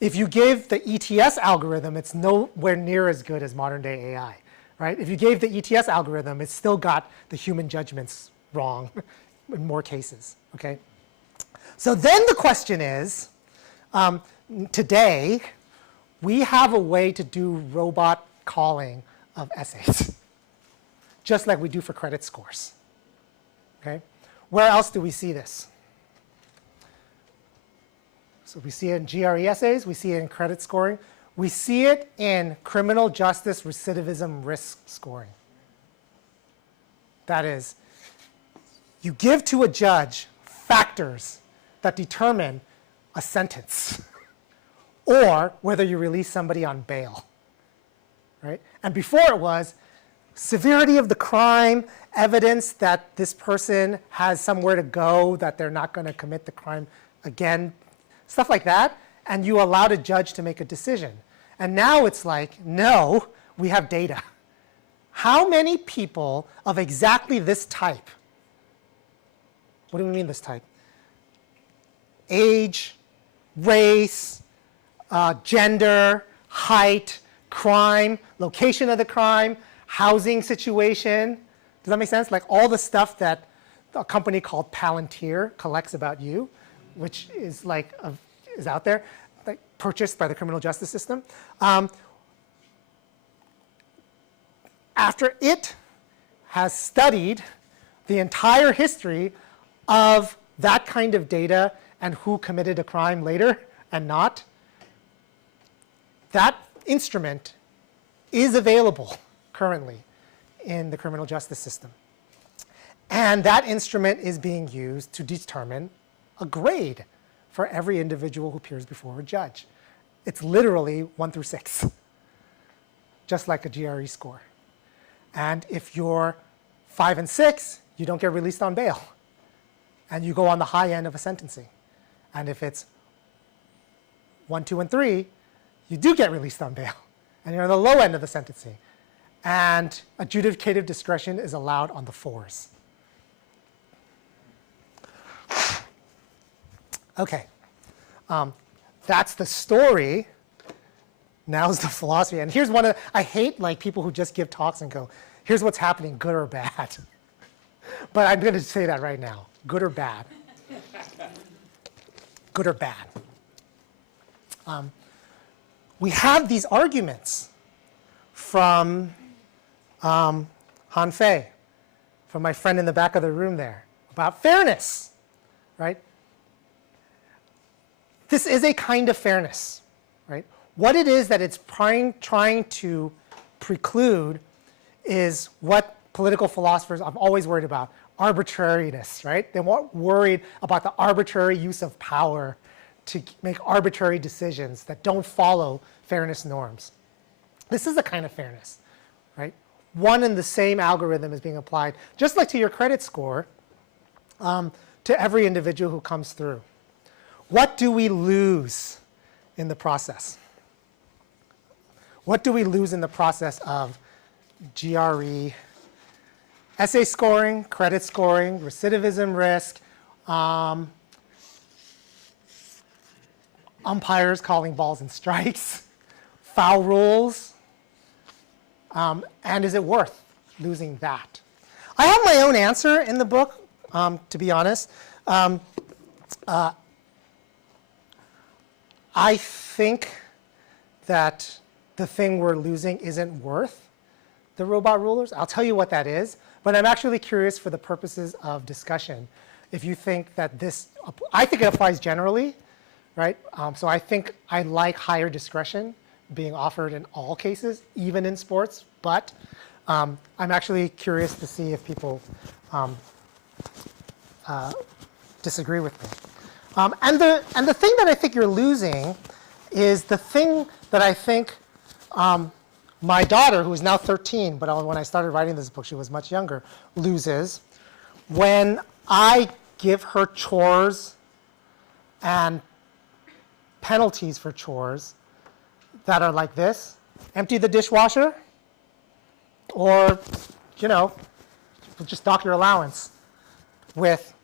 if you give the ETS algorithm, it's nowhere near as good as modern day AI, right? If you gave the ETS algorithm, it's still got the human judgments wrong in more cases, okay? So then the question is, today, we have a way to do robot calling of essays, just like we do for credit scores, okay? Where else do we see this? So we see it in GRE essays, we see it in credit scoring, we see it in criminal justice recidivism risk scoring. That is, you give to a judge factors that determine a sentence or whether you release somebody on bail, right? And before it was severity of the crime, evidence that this person has somewhere to go, that they're not going to commit the crime again, stuff like that, and you allowed a judge to make a decision. And now it's like, no, we have data. How many people of exactly this type, what do we mean this type? Age, race, gender, height, crime, location of the crime, housing situation. Does that make sense? Like all the stuff that a company called Palantir collects about you, which is like is out there, like purchased by the criminal justice system. After it has studied the entire history of that kind of data and who committed a crime later and not, that instrument is available currently in the criminal justice system. And that instrument is being used to determine a grade for every individual who appears before a judge. It's literally 1 through 6, just like a GRE score. And if you're 5 and 6, you don't get released on bail. And you go on the high end of a sentencing. And if it's 1, 2, and 3, you do get released on bail. And you're on the low end of the sentencing. And adjudicative discretion is allowed on the 4s. Okay. That's the story. Now's the philosophy. And here's one of I hate like people who just give talks and go, here's what's happening, good or bad. But I'm going to say that right now. Good or bad. Good or bad. We have these arguments from Han Fei, from my friend in the back of the room there, about fairness, right? This is a kind of fairness, right? What it is that it's trying to preclude is what political philosophers have always worried about, arbitrariness, right? They weren't worried about the arbitrary use of power to make arbitrary decisions that don't follow fairness norms. This is a kind of fairness, right? One and the same algorithm is being applied, just like to your credit score, to every individual who comes through. What do we lose in the process? What do we lose in the process of GRE, essay scoring, credit scoring, recidivism risk, umpires calling balls and strikes, foul rules, and is it worth losing that? I have my own answer in the book, to be honest. I think that the thing we're losing isn't worth the robot rulers. I'll tell you what that is, but I'm actually curious for the purposes of discussion if you think that this, I think it applies generally, right? So I think I like higher discretion being offered in all cases, even in sports, but I'm actually curious to see if people disagree with me. And the thing that I think you're losing is the thing that I think my daughter, who is now 13, but when I started writing this book, she was much younger, loses when I give her chores and penalties for chores that are like this: empty the dishwasher, or, just dock your allowance with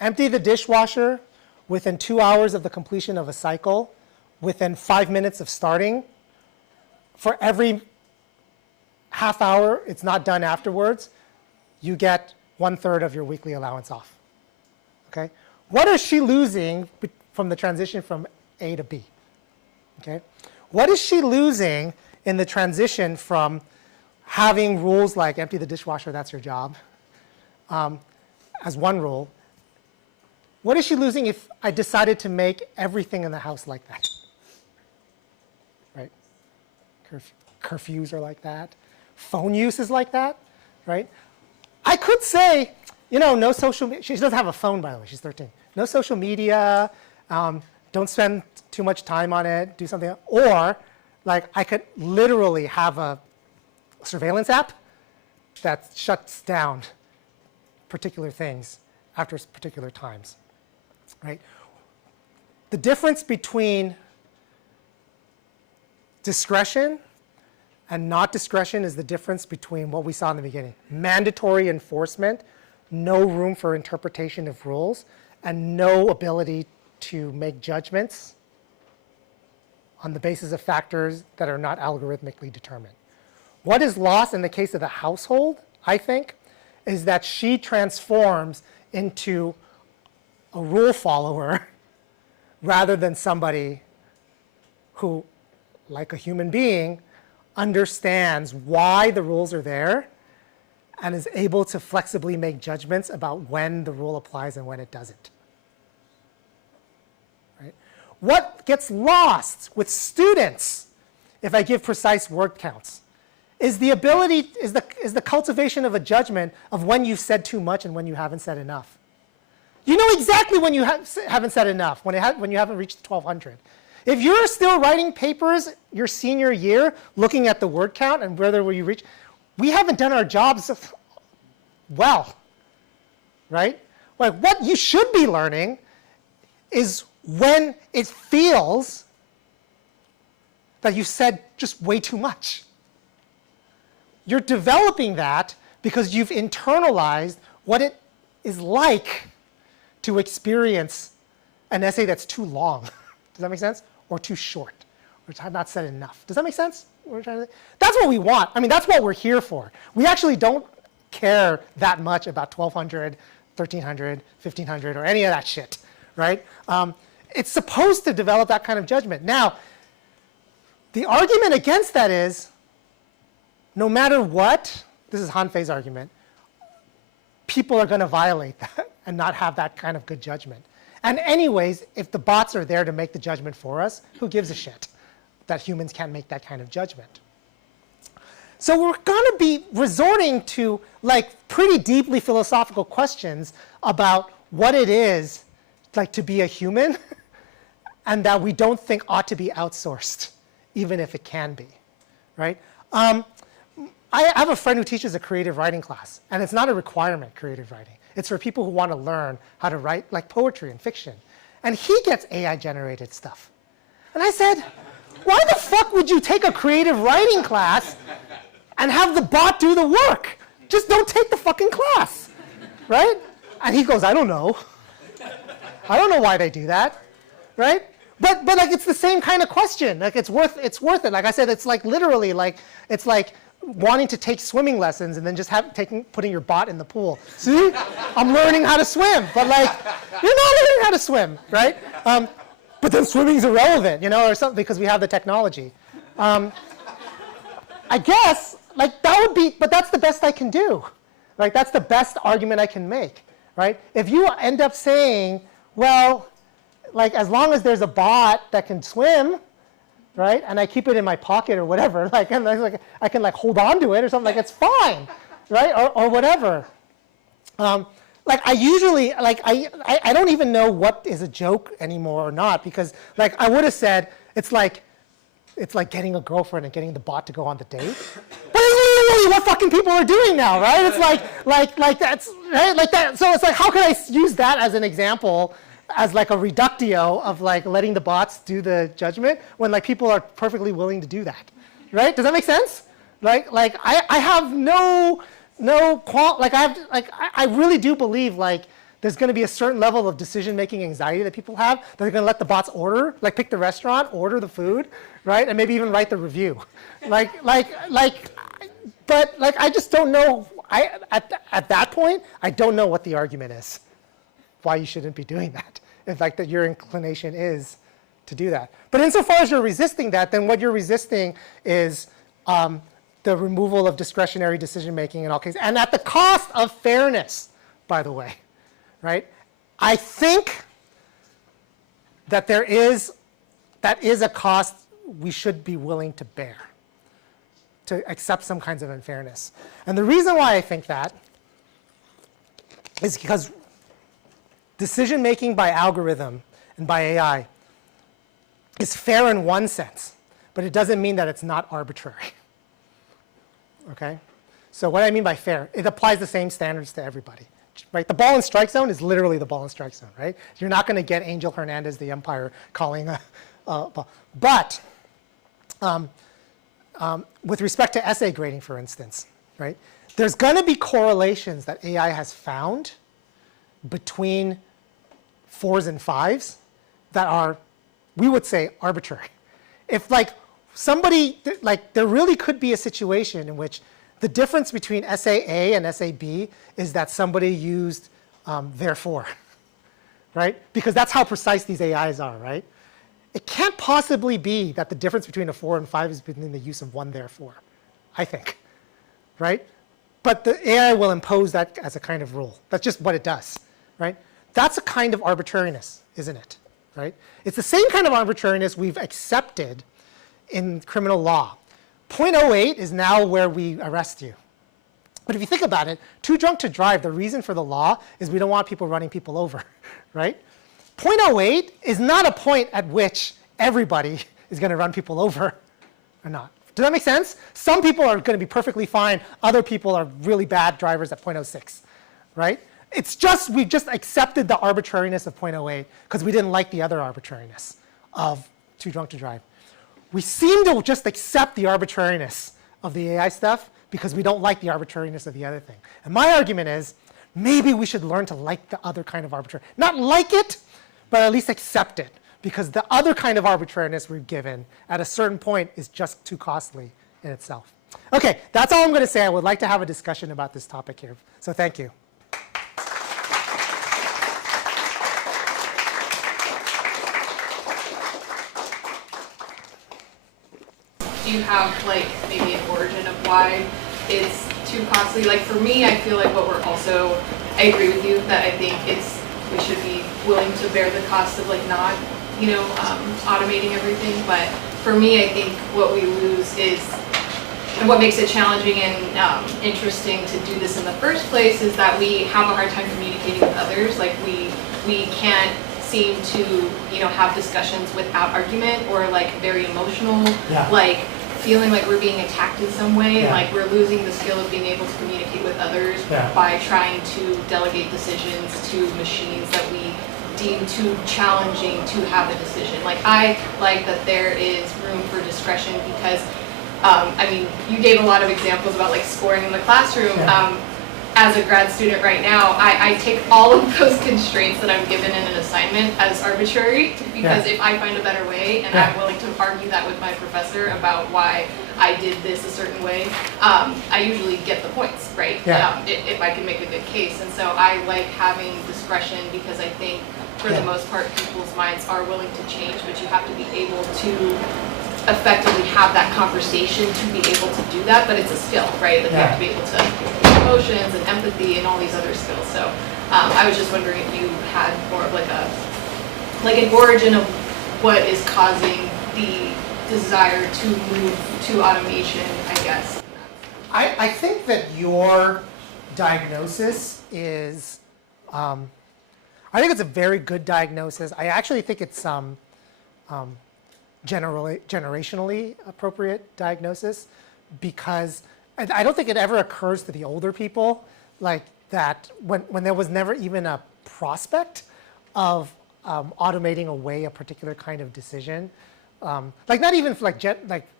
empty the dishwasher within 2 hours of the completion of a cycle, within 5 minutes of starting. For every half hour it's not done afterwards, you get 1/3 of your weekly allowance off. Okay? What is she losing from the transition from A to B? Okay? What is she losing in the transition from having rules like empty the dishwasher, that's your job, as one rule? What is she losing if I decided to make everything in the house like that? Right? Curfews are like that. Phone use is like that, right? I could say, no social media. She doesn't have a phone, by the way. She's 13. No social media. Don't spend too much time on it. Do something else. Or, I could literally have a surveillance app that shuts down particular things after particular times, right? The difference between discretion and not discretion is the difference between what we saw in the beginning: mandatory enforcement, no room for interpretation of rules, and no ability to make judgments on the basis of factors that are not algorithmically determined. What is lost in the case of the household, I think, is that she transforms into a rule follower rather than somebody who, like a human being, understands why the rules are there and is able to flexibly make judgments about when the rule applies and when it doesn't. Right? What gets lost with students, if I give precise word counts, is the ability, is the cultivation of a judgment of when you've said too much and when you haven't said enough. You know exactly when you haven't said enough, when you haven't reached 1,200. If you're still writing papers your senior year, looking at the word count and whether you reach, we haven't done our jobs well, right? What you should be learning is when it feels that you said just way too much. You're developing that because you've internalized what it is like to experience an essay that's too long. Does that make sense? Or too short, which I've not said enough. Does that make sense? That's what we want. I mean, that's what we're here for. We actually don't care that much about 1200, 1300, 1500, or any of that shit, right? It's supposed to develop that kind of judgment. Now, the argument against that is, no matter what, this is Han Fei's argument, people are going to violate that and not have that kind of good judgment. And anyways, if the bots are there to make the judgment for us, who gives a shit that humans can't make that kind of judgment? So we're going to be resorting to like pretty deeply philosophical questions about what it is like to be a human and that we don't think ought to be outsourced, even if it can be, right? I have a friend who teaches a creative writing class, and it's not a requirement, creative writing. It's for people who want to learn how to write like poetry and fiction. And he gets AI-generated stuff. And I said, why the fuck would you take a creative writing class and have the bot do the work? Just don't take the fucking class, right? And he goes, I don't know. I don't know why they do that, right? But like it's the same kind of question. Like it's worth it. Like I said, it's like literally like it's like wanting to take swimming lessons and then just putting your bot in the pool. See, I'm learning how to swim, but like you're not learning how to swim, right? But then swimming's irrelevant, you know, or something because we have the technology. I guess like that would be, but that's the best I can do. Like that's the best argument I can make, right? If you end up saying, well, like as long as there's a bot that can swim, right, and I keep it in my pocket or whatever, like, and I can like hold on to it or something, like it's fine, right, or whatever. Like I usually, like I don't even know what is a joke anymore or not because like I would have said it's like getting a girlfriend and getting the bot to go on the date. But it's literally what fucking people are doing now, right? It's like that's right, like that. So it's like how can I use that as an example? As like a reductio of like letting the bots do the judgment when like people are perfectly willing to do that, right? Does that make sense? Like I have I really do believe like there's going to be a certain level of decision-making anxiety that people have. That they're going to let the bots order, like pick the restaurant, order the food, right, and maybe even write the review, but like I just don't know. At that point, I don't know what the argument is. Why you shouldn't be doing that. In fact, that your inclination is to do that. But insofar as you're resisting that, then what you're resisting is the removal of discretionary decision-making in all cases, and at the cost of fairness, by the way, right? I think that that is a cost we should be willing to bear, to accept some kinds of unfairness. And the reason why I think that is because decision-making by algorithm and by AI is fair in one sense, but it doesn't mean that it's not arbitrary. Okay? So what I mean by fair, it applies the same standards to everybody. Right? The ball and strike zone is literally the ball and strike zone, right? You're not going to get Angel Hernandez, the umpire, calling a ball. But with respect to essay grading, for instance, right? There's going to be correlations that AI has found between 4s and 5s that are, we would say, arbitrary. If like somebody, like there really could be a situation in which the difference between essay A and essay B is that somebody used therefore, right? Because that's how precise these AIs are, right? It can't possibly be that the difference between a 4 and 5 is between the use of one therefore, I think, right? But the AI will impose that as a kind of rule. That's just what it does, right? That's a kind of arbitrariness, isn't it, right? It's the same kind of arbitrariness we've accepted in criminal law. 0.08 is now where we arrest you. But if you think about it, too drunk to drive, the reason for the law is we don't want people running people over, right? 0.08 is not a point at which everybody is going to run people over or not. Does that make sense? Some people are going to be perfectly fine. Other people are really bad drivers at 0.06, right? It's just, we just accepted the arbitrariness of 0.08 because we didn't like the other arbitrariness of too drunk to drive. We seem to just accept the arbitrariness of the AI stuff because we don't like the arbitrariness of the other thing. And my argument is, maybe we should learn to like the other kind of arbitrary. Not like it, but at least accept it. Because the other kind of arbitrariness we've given at a certain point is just too costly in itself. Okay, that's all I'm going to say. I would like to have a discussion about this topic here. So thank you. Do you have like maybe an origin of why it's too costly? Like for me, I feel like what we're also, I agree with you that I think we should be willing to bear the cost of like not, automating everything. But for me, I think what we lose is, and what makes it challenging and interesting to do this in the first place is that we have a hard time communicating with others. Like we can't seem to, have discussions without argument or like very emotional, like feeling like we're being attacked in some way, and like we're losing the skill of being able to communicate with others by trying to delegate decisions to machines that we deem too challenging to have a decision. Like I like that there is room for discretion because, you gave a lot of examples about like scoring in the classroom. As a grad student right now, I take all of those constraints that I'm given in an assignment as arbitrary because if I find a better way and I'm willing to argue that with my professor about why I did this a certain way, I usually get the points, right? If I can make a good case. And so I like having discretion because I think for the most part people's minds are willing to change, but you have to be able to effectively have that conversation to be able to do that, but it's a skill, right? That you have to be able to emotions and empathy and all these other skills. So I was just wondering if you had more of like an origin of what is causing the desire to move to automation, I guess. I think that your diagnosis is, I think it's a very good diagnosis. I actually think it's generationally appropriate diagnosis because I don't think it ever occurs to the older people like that when there was never even a prospect of automating away a particular kind of decision. Like not even for like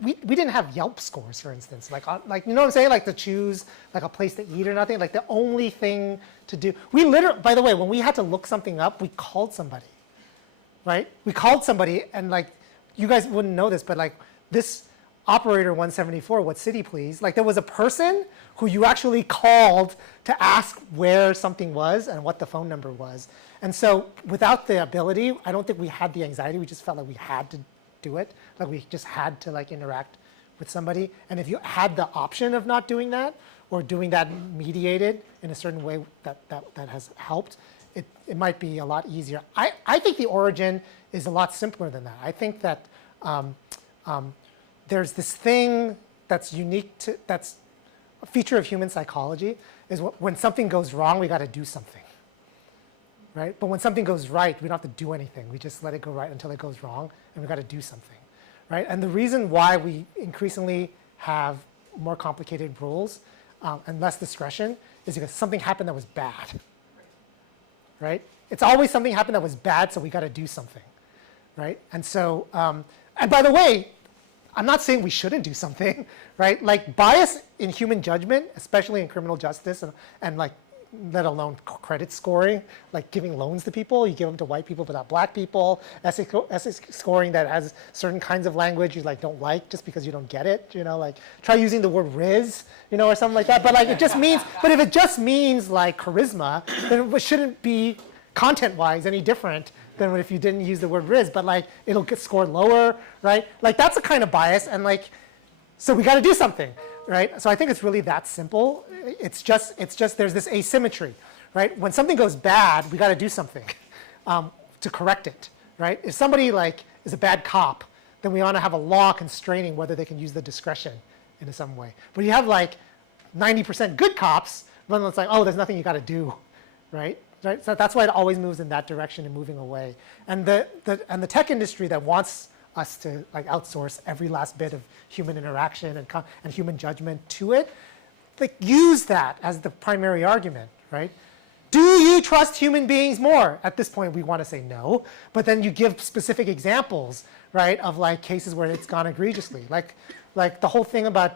we didn't have Yelp scores, for instance. Like you know what I'm saying? Like to choose like a place to eat or nothing. Like the only thing to do. We literally, by the way, when we had to look something up, we called somebody, right? We called somebody and like you guys wouldn't know this, but like this operator 174, what city please? Like there was a person who you actually called to ask where something was and what the phone number was. And so without the ability, I don't think we had the anxiety. We just felt like we had to do it. Like we just had to like interact with somebody. And if you had the option of not doing that or doing that mediated in a certain way that has helped, it might be a lot easier. I think the origin is a lot simpler than that. I think that there's this thing that's unique to, that's a feature of human psychology, is when something goes wrong, we got to do something, right? But when something goes right, we don't have to do anything. We just let it go right until it goes wrong, and we got to do something, right? And the reason why we increasingly have more complicated rules and less discretion is because something happened that was bad, right? It's always something happened that was bad, so we got to do something, right? And so, and by the way, I'm not saying we shouldn't do something, right? Like bias in human judgment, especially in criminal justice and like let alone credit scoring, like giving loans to people, you give them to white people but not black people, essay scoring that has certain kinds of language you like don't like just because you don't get it, like try using the word riz, or something like that. But like it just means, but if it just means like charisma, then it shouldn't be content-wise any different than if you didn't use the word riz, but like it'll get scored lower, right? Like that's a kind of bias, and like, so we got to do something, right? So I think it's really that simple. It's just there's this asymmetry, right? When something goes bad, we got to do something to correct it, right? If somebody like is a bad cop, then we ought to have a law constraining whether they can use the discretion in some way. But you have like 90% good cops, then it's like, oh, there's nothing you got to do, right? Right? So that's why it always moves in that direction and moving away. And the tech industry that wants us to like outsource every last bit of human interaction and human judgment to it, like use that as the primary argument, right? do you trust human beings more? At this point, we want to say no, but then you give specific examples, right, of like cases where it's gone egregiously. Like the whole thing about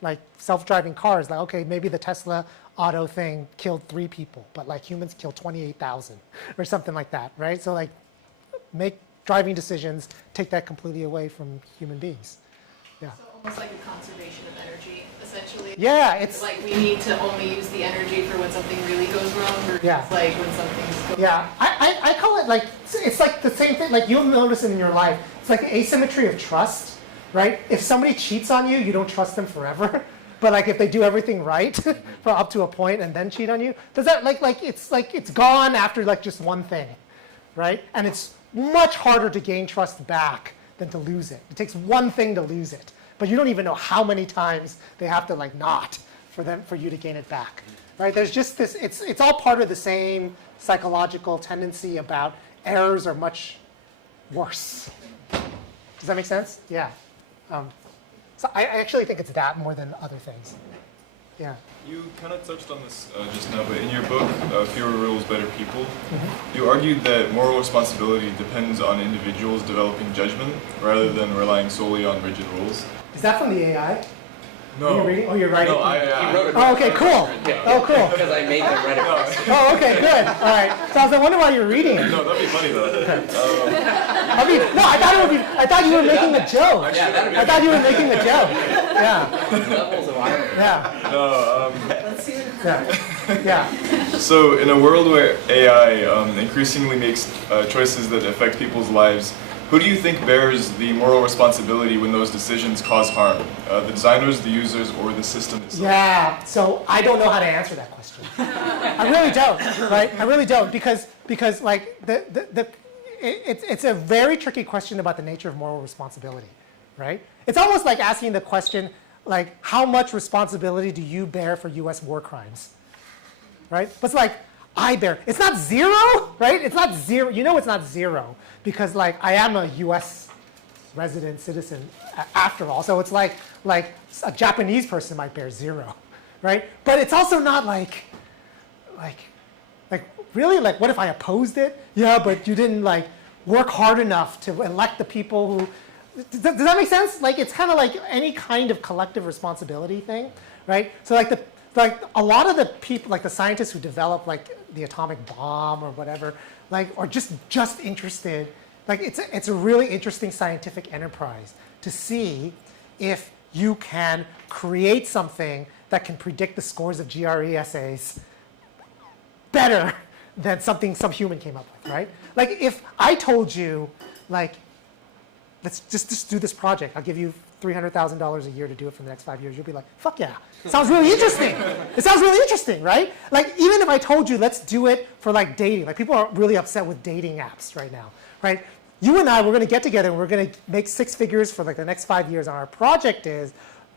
like self-driving cars, like, okay, maybe the Tesla auto thing killed 3 people, but like humans killed 28,000 or something like that, right? So like make driving decisions, take that completely away from human beings. Yeah. So almost like a conservation of energy, essentially. Yeah, it's Like we need to only use the energy for when something really goes wrong, or Yeah. like when something's going yeah. I call it like it's like the same thing. Like you'll notice in your life, it's like the asymmetry of trust, right? If somebody cheats on you, you don't trust them forever. But like if they do everything right for up to a point and then cheat on you, does that like it's gone after like just one thing, right? And it's much harder to gain trust back than to lose it. It takes one thing to lose it, but you don't even know how many times they have to like not for you to gain it back, right? There's just this. It's all part of the same psychological tendency about errors are much worse. Does that make sense? Yeah. So I actually think it's that more than other things. Yeah. You kind of touched on this just now, but in your book, Fewer Rules, Better People, you argued that moral responsibility depends on individuals developing judgment rather than relying solely on rigid rules. Is that from the AI? No. Are you reading? Oh, you're writing? No, He wrote it. Oh, okay, cool. Oh, cool. Because I made them read it. Oh, okay, good. All right. So I was wondering why you're reading it. No, that'd be funny though. I mean, no, I thought it would be. I thought you were making a joke. Yeah, that'd be I thought you were making a joke. Yeah. levels of irony. Yeah. No, Let's see. Yeah. Yeah. So in a world where AI increasingly makes choices that affect people's lives, who do you think bears the moral responsibility when those decisions cause harm? The designers, the users, or the system itself? Yeah. So I don't know how to answer that question. I really don't. Right. I really don't because like it's a very tricky question about the nature of moral responsibility. Right. It's almost like asking the question like how much responsibility do you bear for U.S. war crimes? Right. But it's like I bear. It's not zero, right? It's not zero. You know it's not zero because like I am a U.S. resident citizen after all. So it's like a Japanese person might bear 0, right? But it's also not like really like what if I opposed it? Yeah, but you didn't like work hard enough to elect the people who. Does that make sense? Like it's kind of like any kind of collective responsibility thing, right? So like a lot of the people, like the scientists who develop like the atomic bomb or whatever, like are just interested. Like it's a really interesting scientific enterprise to see if you can create something that can predict the scores of GRE essays better than something some human came up with, right? Like if I told you, like, let's just do this project. I'll give you $300,000 a year to do it for the next 5 years. You'll be like, fuck yeah. It sounds really interesting. It sounds really interesting, right? Like even if I told you, let's do it for like dating. Like people are really upset with dating apps right now, right? You and I, we're going to get together and we're going to make 6 figures for like the next 5 years. And our project is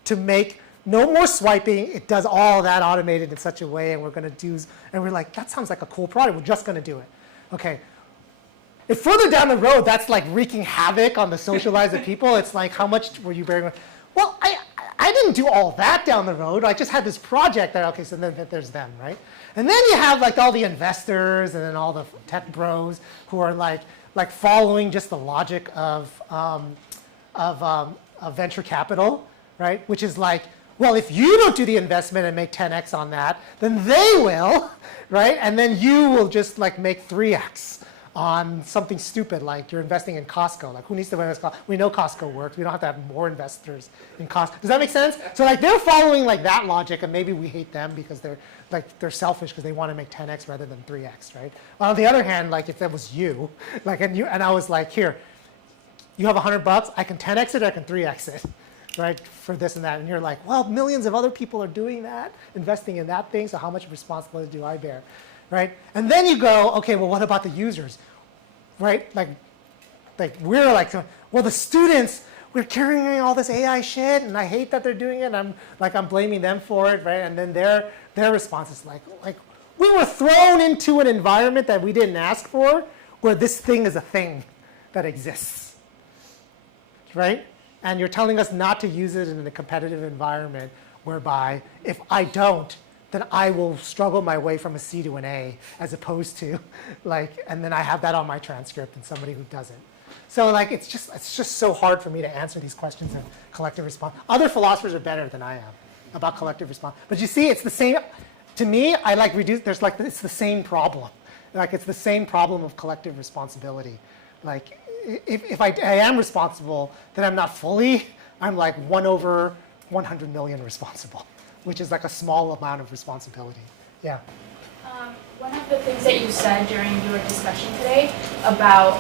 to make no more swiping. It does all that automated in such a way. And we're going to do, and we're like, that sounds like a cool product. We're just going to do it. Okay. If further down the road, that's like wreaking havoc on the social lives of people, it's like, how much were you bearing? Well, I didn't do all that down the road. I just had this project that, okay, so then there's them, right? And then you have like all the investors and then all the tech bros who are like following just the logic of venture capital, right? Which is like, well, if you don't do the investment and make 10x on that, then they will, right? And then you will just like make 3x. On something stupid like you're investing in Costco. Like who needs to invest in Costco? We know Costco works. We don't have to have more investors in Costco. Does that make sense? So like they're following like that logic and maybe we hate them because they're selfish because they want to make 10x rather than 3x, right? On the other hand, like if that was you, like and I was like, here, you have $100, I can 10x it, I can 3x it, right? For this and that. And you're like, well, millions of other people are doing that, investing in that thing, so how much responsibility do I bear? Right? And then you go, okay, well, what about the users? Right? Like we're like, well, the students, we're carrying all this AI shit, and I hate that they're doing it. And I'm blaming them for it, right? And then their response is like we were thrown into an environment that we didn't ask for, where this thing is a thing that exists, right? And you're telling us not to use it in a competitive environment, whereby if I don't, then I will struggle my way from a C to an A, as opposed to and then I have that on my transcript and somebody who doesn't. So it's just so hard for me to answer these questions of collective response. Other philosophers are better than I am about collective response. But you see, it's the same. To me, I reduce. It's the same problem. It's the same problem of collective responsibility. If I am responsible, then I'm not fully. I'm 1 over 100 million responsible, which is a small amount of responsibility. Yeah. One of the things that you said during your discussion today about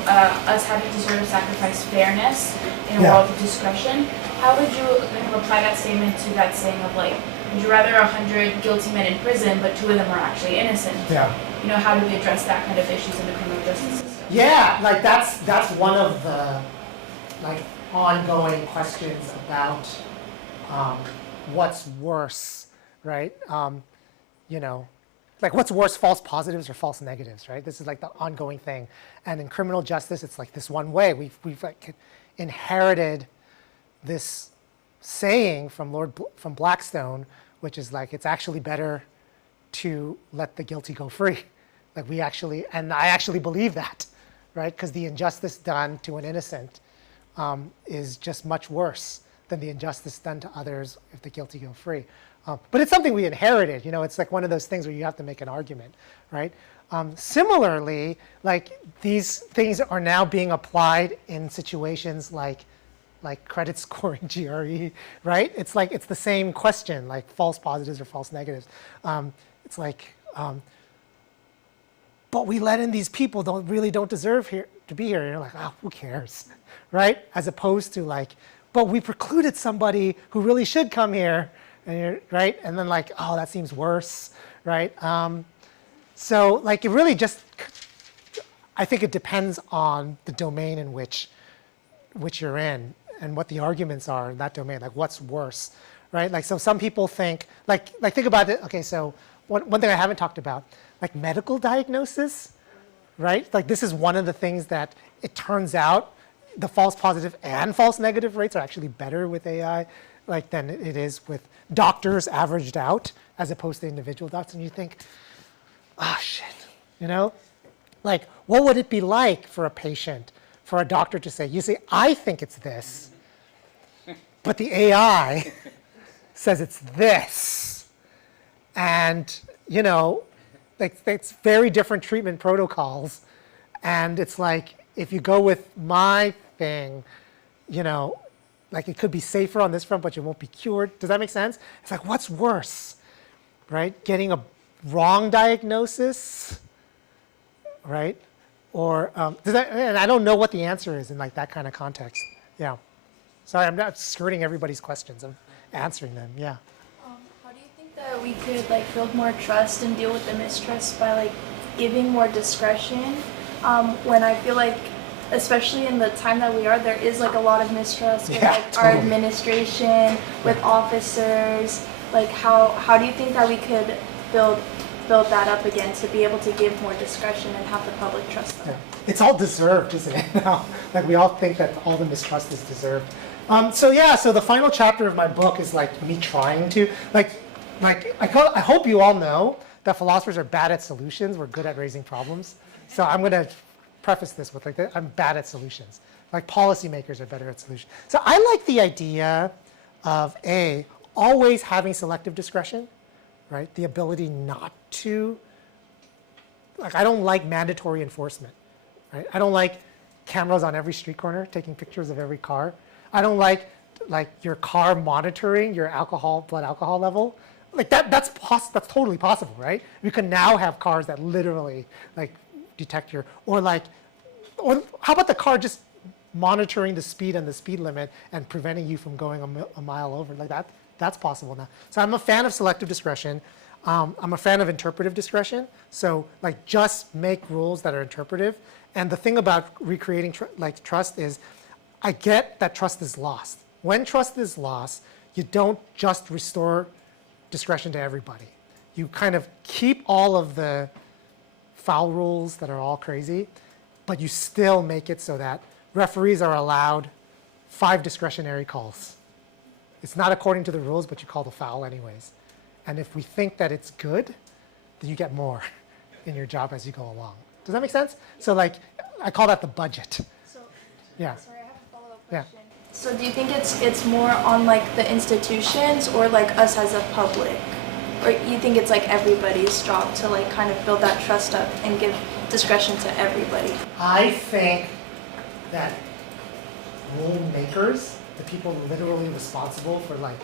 us having to sort of sacrifice fairness in a world of discretion, how would you apply that statement to that saying of would you rather 100 guilty men in prison, but 2 of them are actually innocent? Yeah. How do we address that kind of issues in the criminal justice system? Yeah, that's one of the ongoing questions about what's worse, right? What's worse, false positives or false negatives, right? This is the ongoing thing. And in criminal justice, it's this one way. We've inherited this saying from Blackstone, which is it's actually better to let the guilty go free. And I actually believe that, right? Because the injustice done to an innocent is just much worse than the injustice done to others if the guilty go free. But it's something we inherited. It's one of those things where you have to make an argument, right? Similarly, these things are now being applied in situations like credit scoring GRE, right? It's the same question, false positives or false negatives. But we let in these people don't deserve to be here. And you're who cares, right? As opposed to but we precluded somebody who really should come here, and right? And then that seems worse, right? So it really just, I think it depends on the domain in which you're in and what the arguments are in that domain. What's worse, right? So some people think think about it. Okay, so one thing I haven't talked about, medical diagnosis, right? This is one of the things that it turns out the false positive and false negative rates are actually better with AI than it is with doctors averaged out as opposed to individual doctors. And you think, shit, what would it be like for a patient, for a doctor to say, I think it's this, but the AI says it's this. And, it's very different treatment protocols. And it's if you go with my thing, it could be safer on this front, but you won't be cured. Does that make sense? It's what's worse, right? Getting a wrong diagnosis, right? Or and I don't know what the answer is in that kind of context. Yeah. Sorry, I'm not skirting everybody's questions. I'm answering them. Yeah. How do you think that we could build more trust and deal with the mistrust by giving more discretion? When I feel especially in the time that we are, there is a lot of mistrust with our administration, with officers. How do you think that we could build that up again to be able to give more discretion and have the public trust them? Yeah. It's all deserved, isn't it? Now, we all think that all the mistrust is deserved. So the final chapter of my book is me trying to I hope you all know that philosophers are bad at solutions. We're good at raising problems. So I'm going to preface this with I'm bad at solutions. Policymakers are better at solutions. So I like the idea of always having selective discretion, right? The ability not to, I don't like mandatory enforcement, right? I don't like cameras on every street corner taking pictures of every car. I don't like your car monitoring your blood alcohol level. That's totally possible, right? You can now have cars that literally detect or how about the car just monitoring the speed and the speed limit and preventing you from going a mile over that? That's possible now. So I'm a fan of selective discretion. I'm a fan of interpretive discretion. So just make rules that are interpretive. And the thing about recreating trust is, I get that trust is lost. When trust is lost, you don't just restore discretion to everybody. You kind of keep all of the foul rules that are all crazy, but you still make it so that referees are allowed 5 discretionary calls. It's not according to the rules, but you call the foul anyways. And if we think that it's good, then you get more in your job as you go along. Does that make sense? So like, I call that the budget. So, Yeah. sorry, I have a follow-up Yeah. question. So do you think it's more on like the institutions or like us as a public? Or you think it's like everybody's job to like kind of build that trust up and give discretion to everybody? I think that rule makers, the people literally responsible for like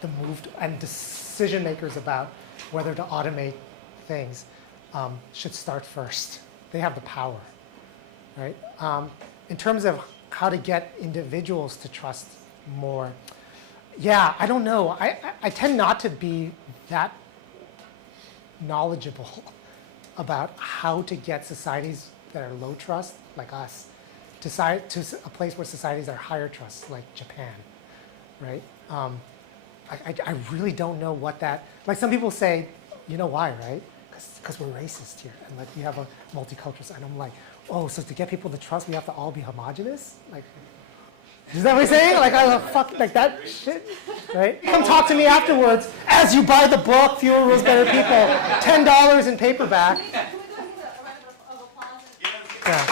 the move and decision makers about whether to automate things, should start first. They have the power, right? In terms of how to get individuals to trust more, yeah, I don't know. I tend not to be that knowledgeable about how to get societies that are low trust, like us, to a place where societies are higher trust, like Japan, right? I really don't know what that, like some people say, you know why, right? Because we're racist here, and like we have a multicultural, and I'm like, oh, so to get people to trust, we have to all be homogenous? Like, is that what you're saying? Like, fuck, like that shit, right? Come talk to me afterwards as you buy the book, Fewer Rules, Better People, $10 in paperback. Yeah.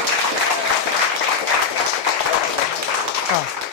Oh.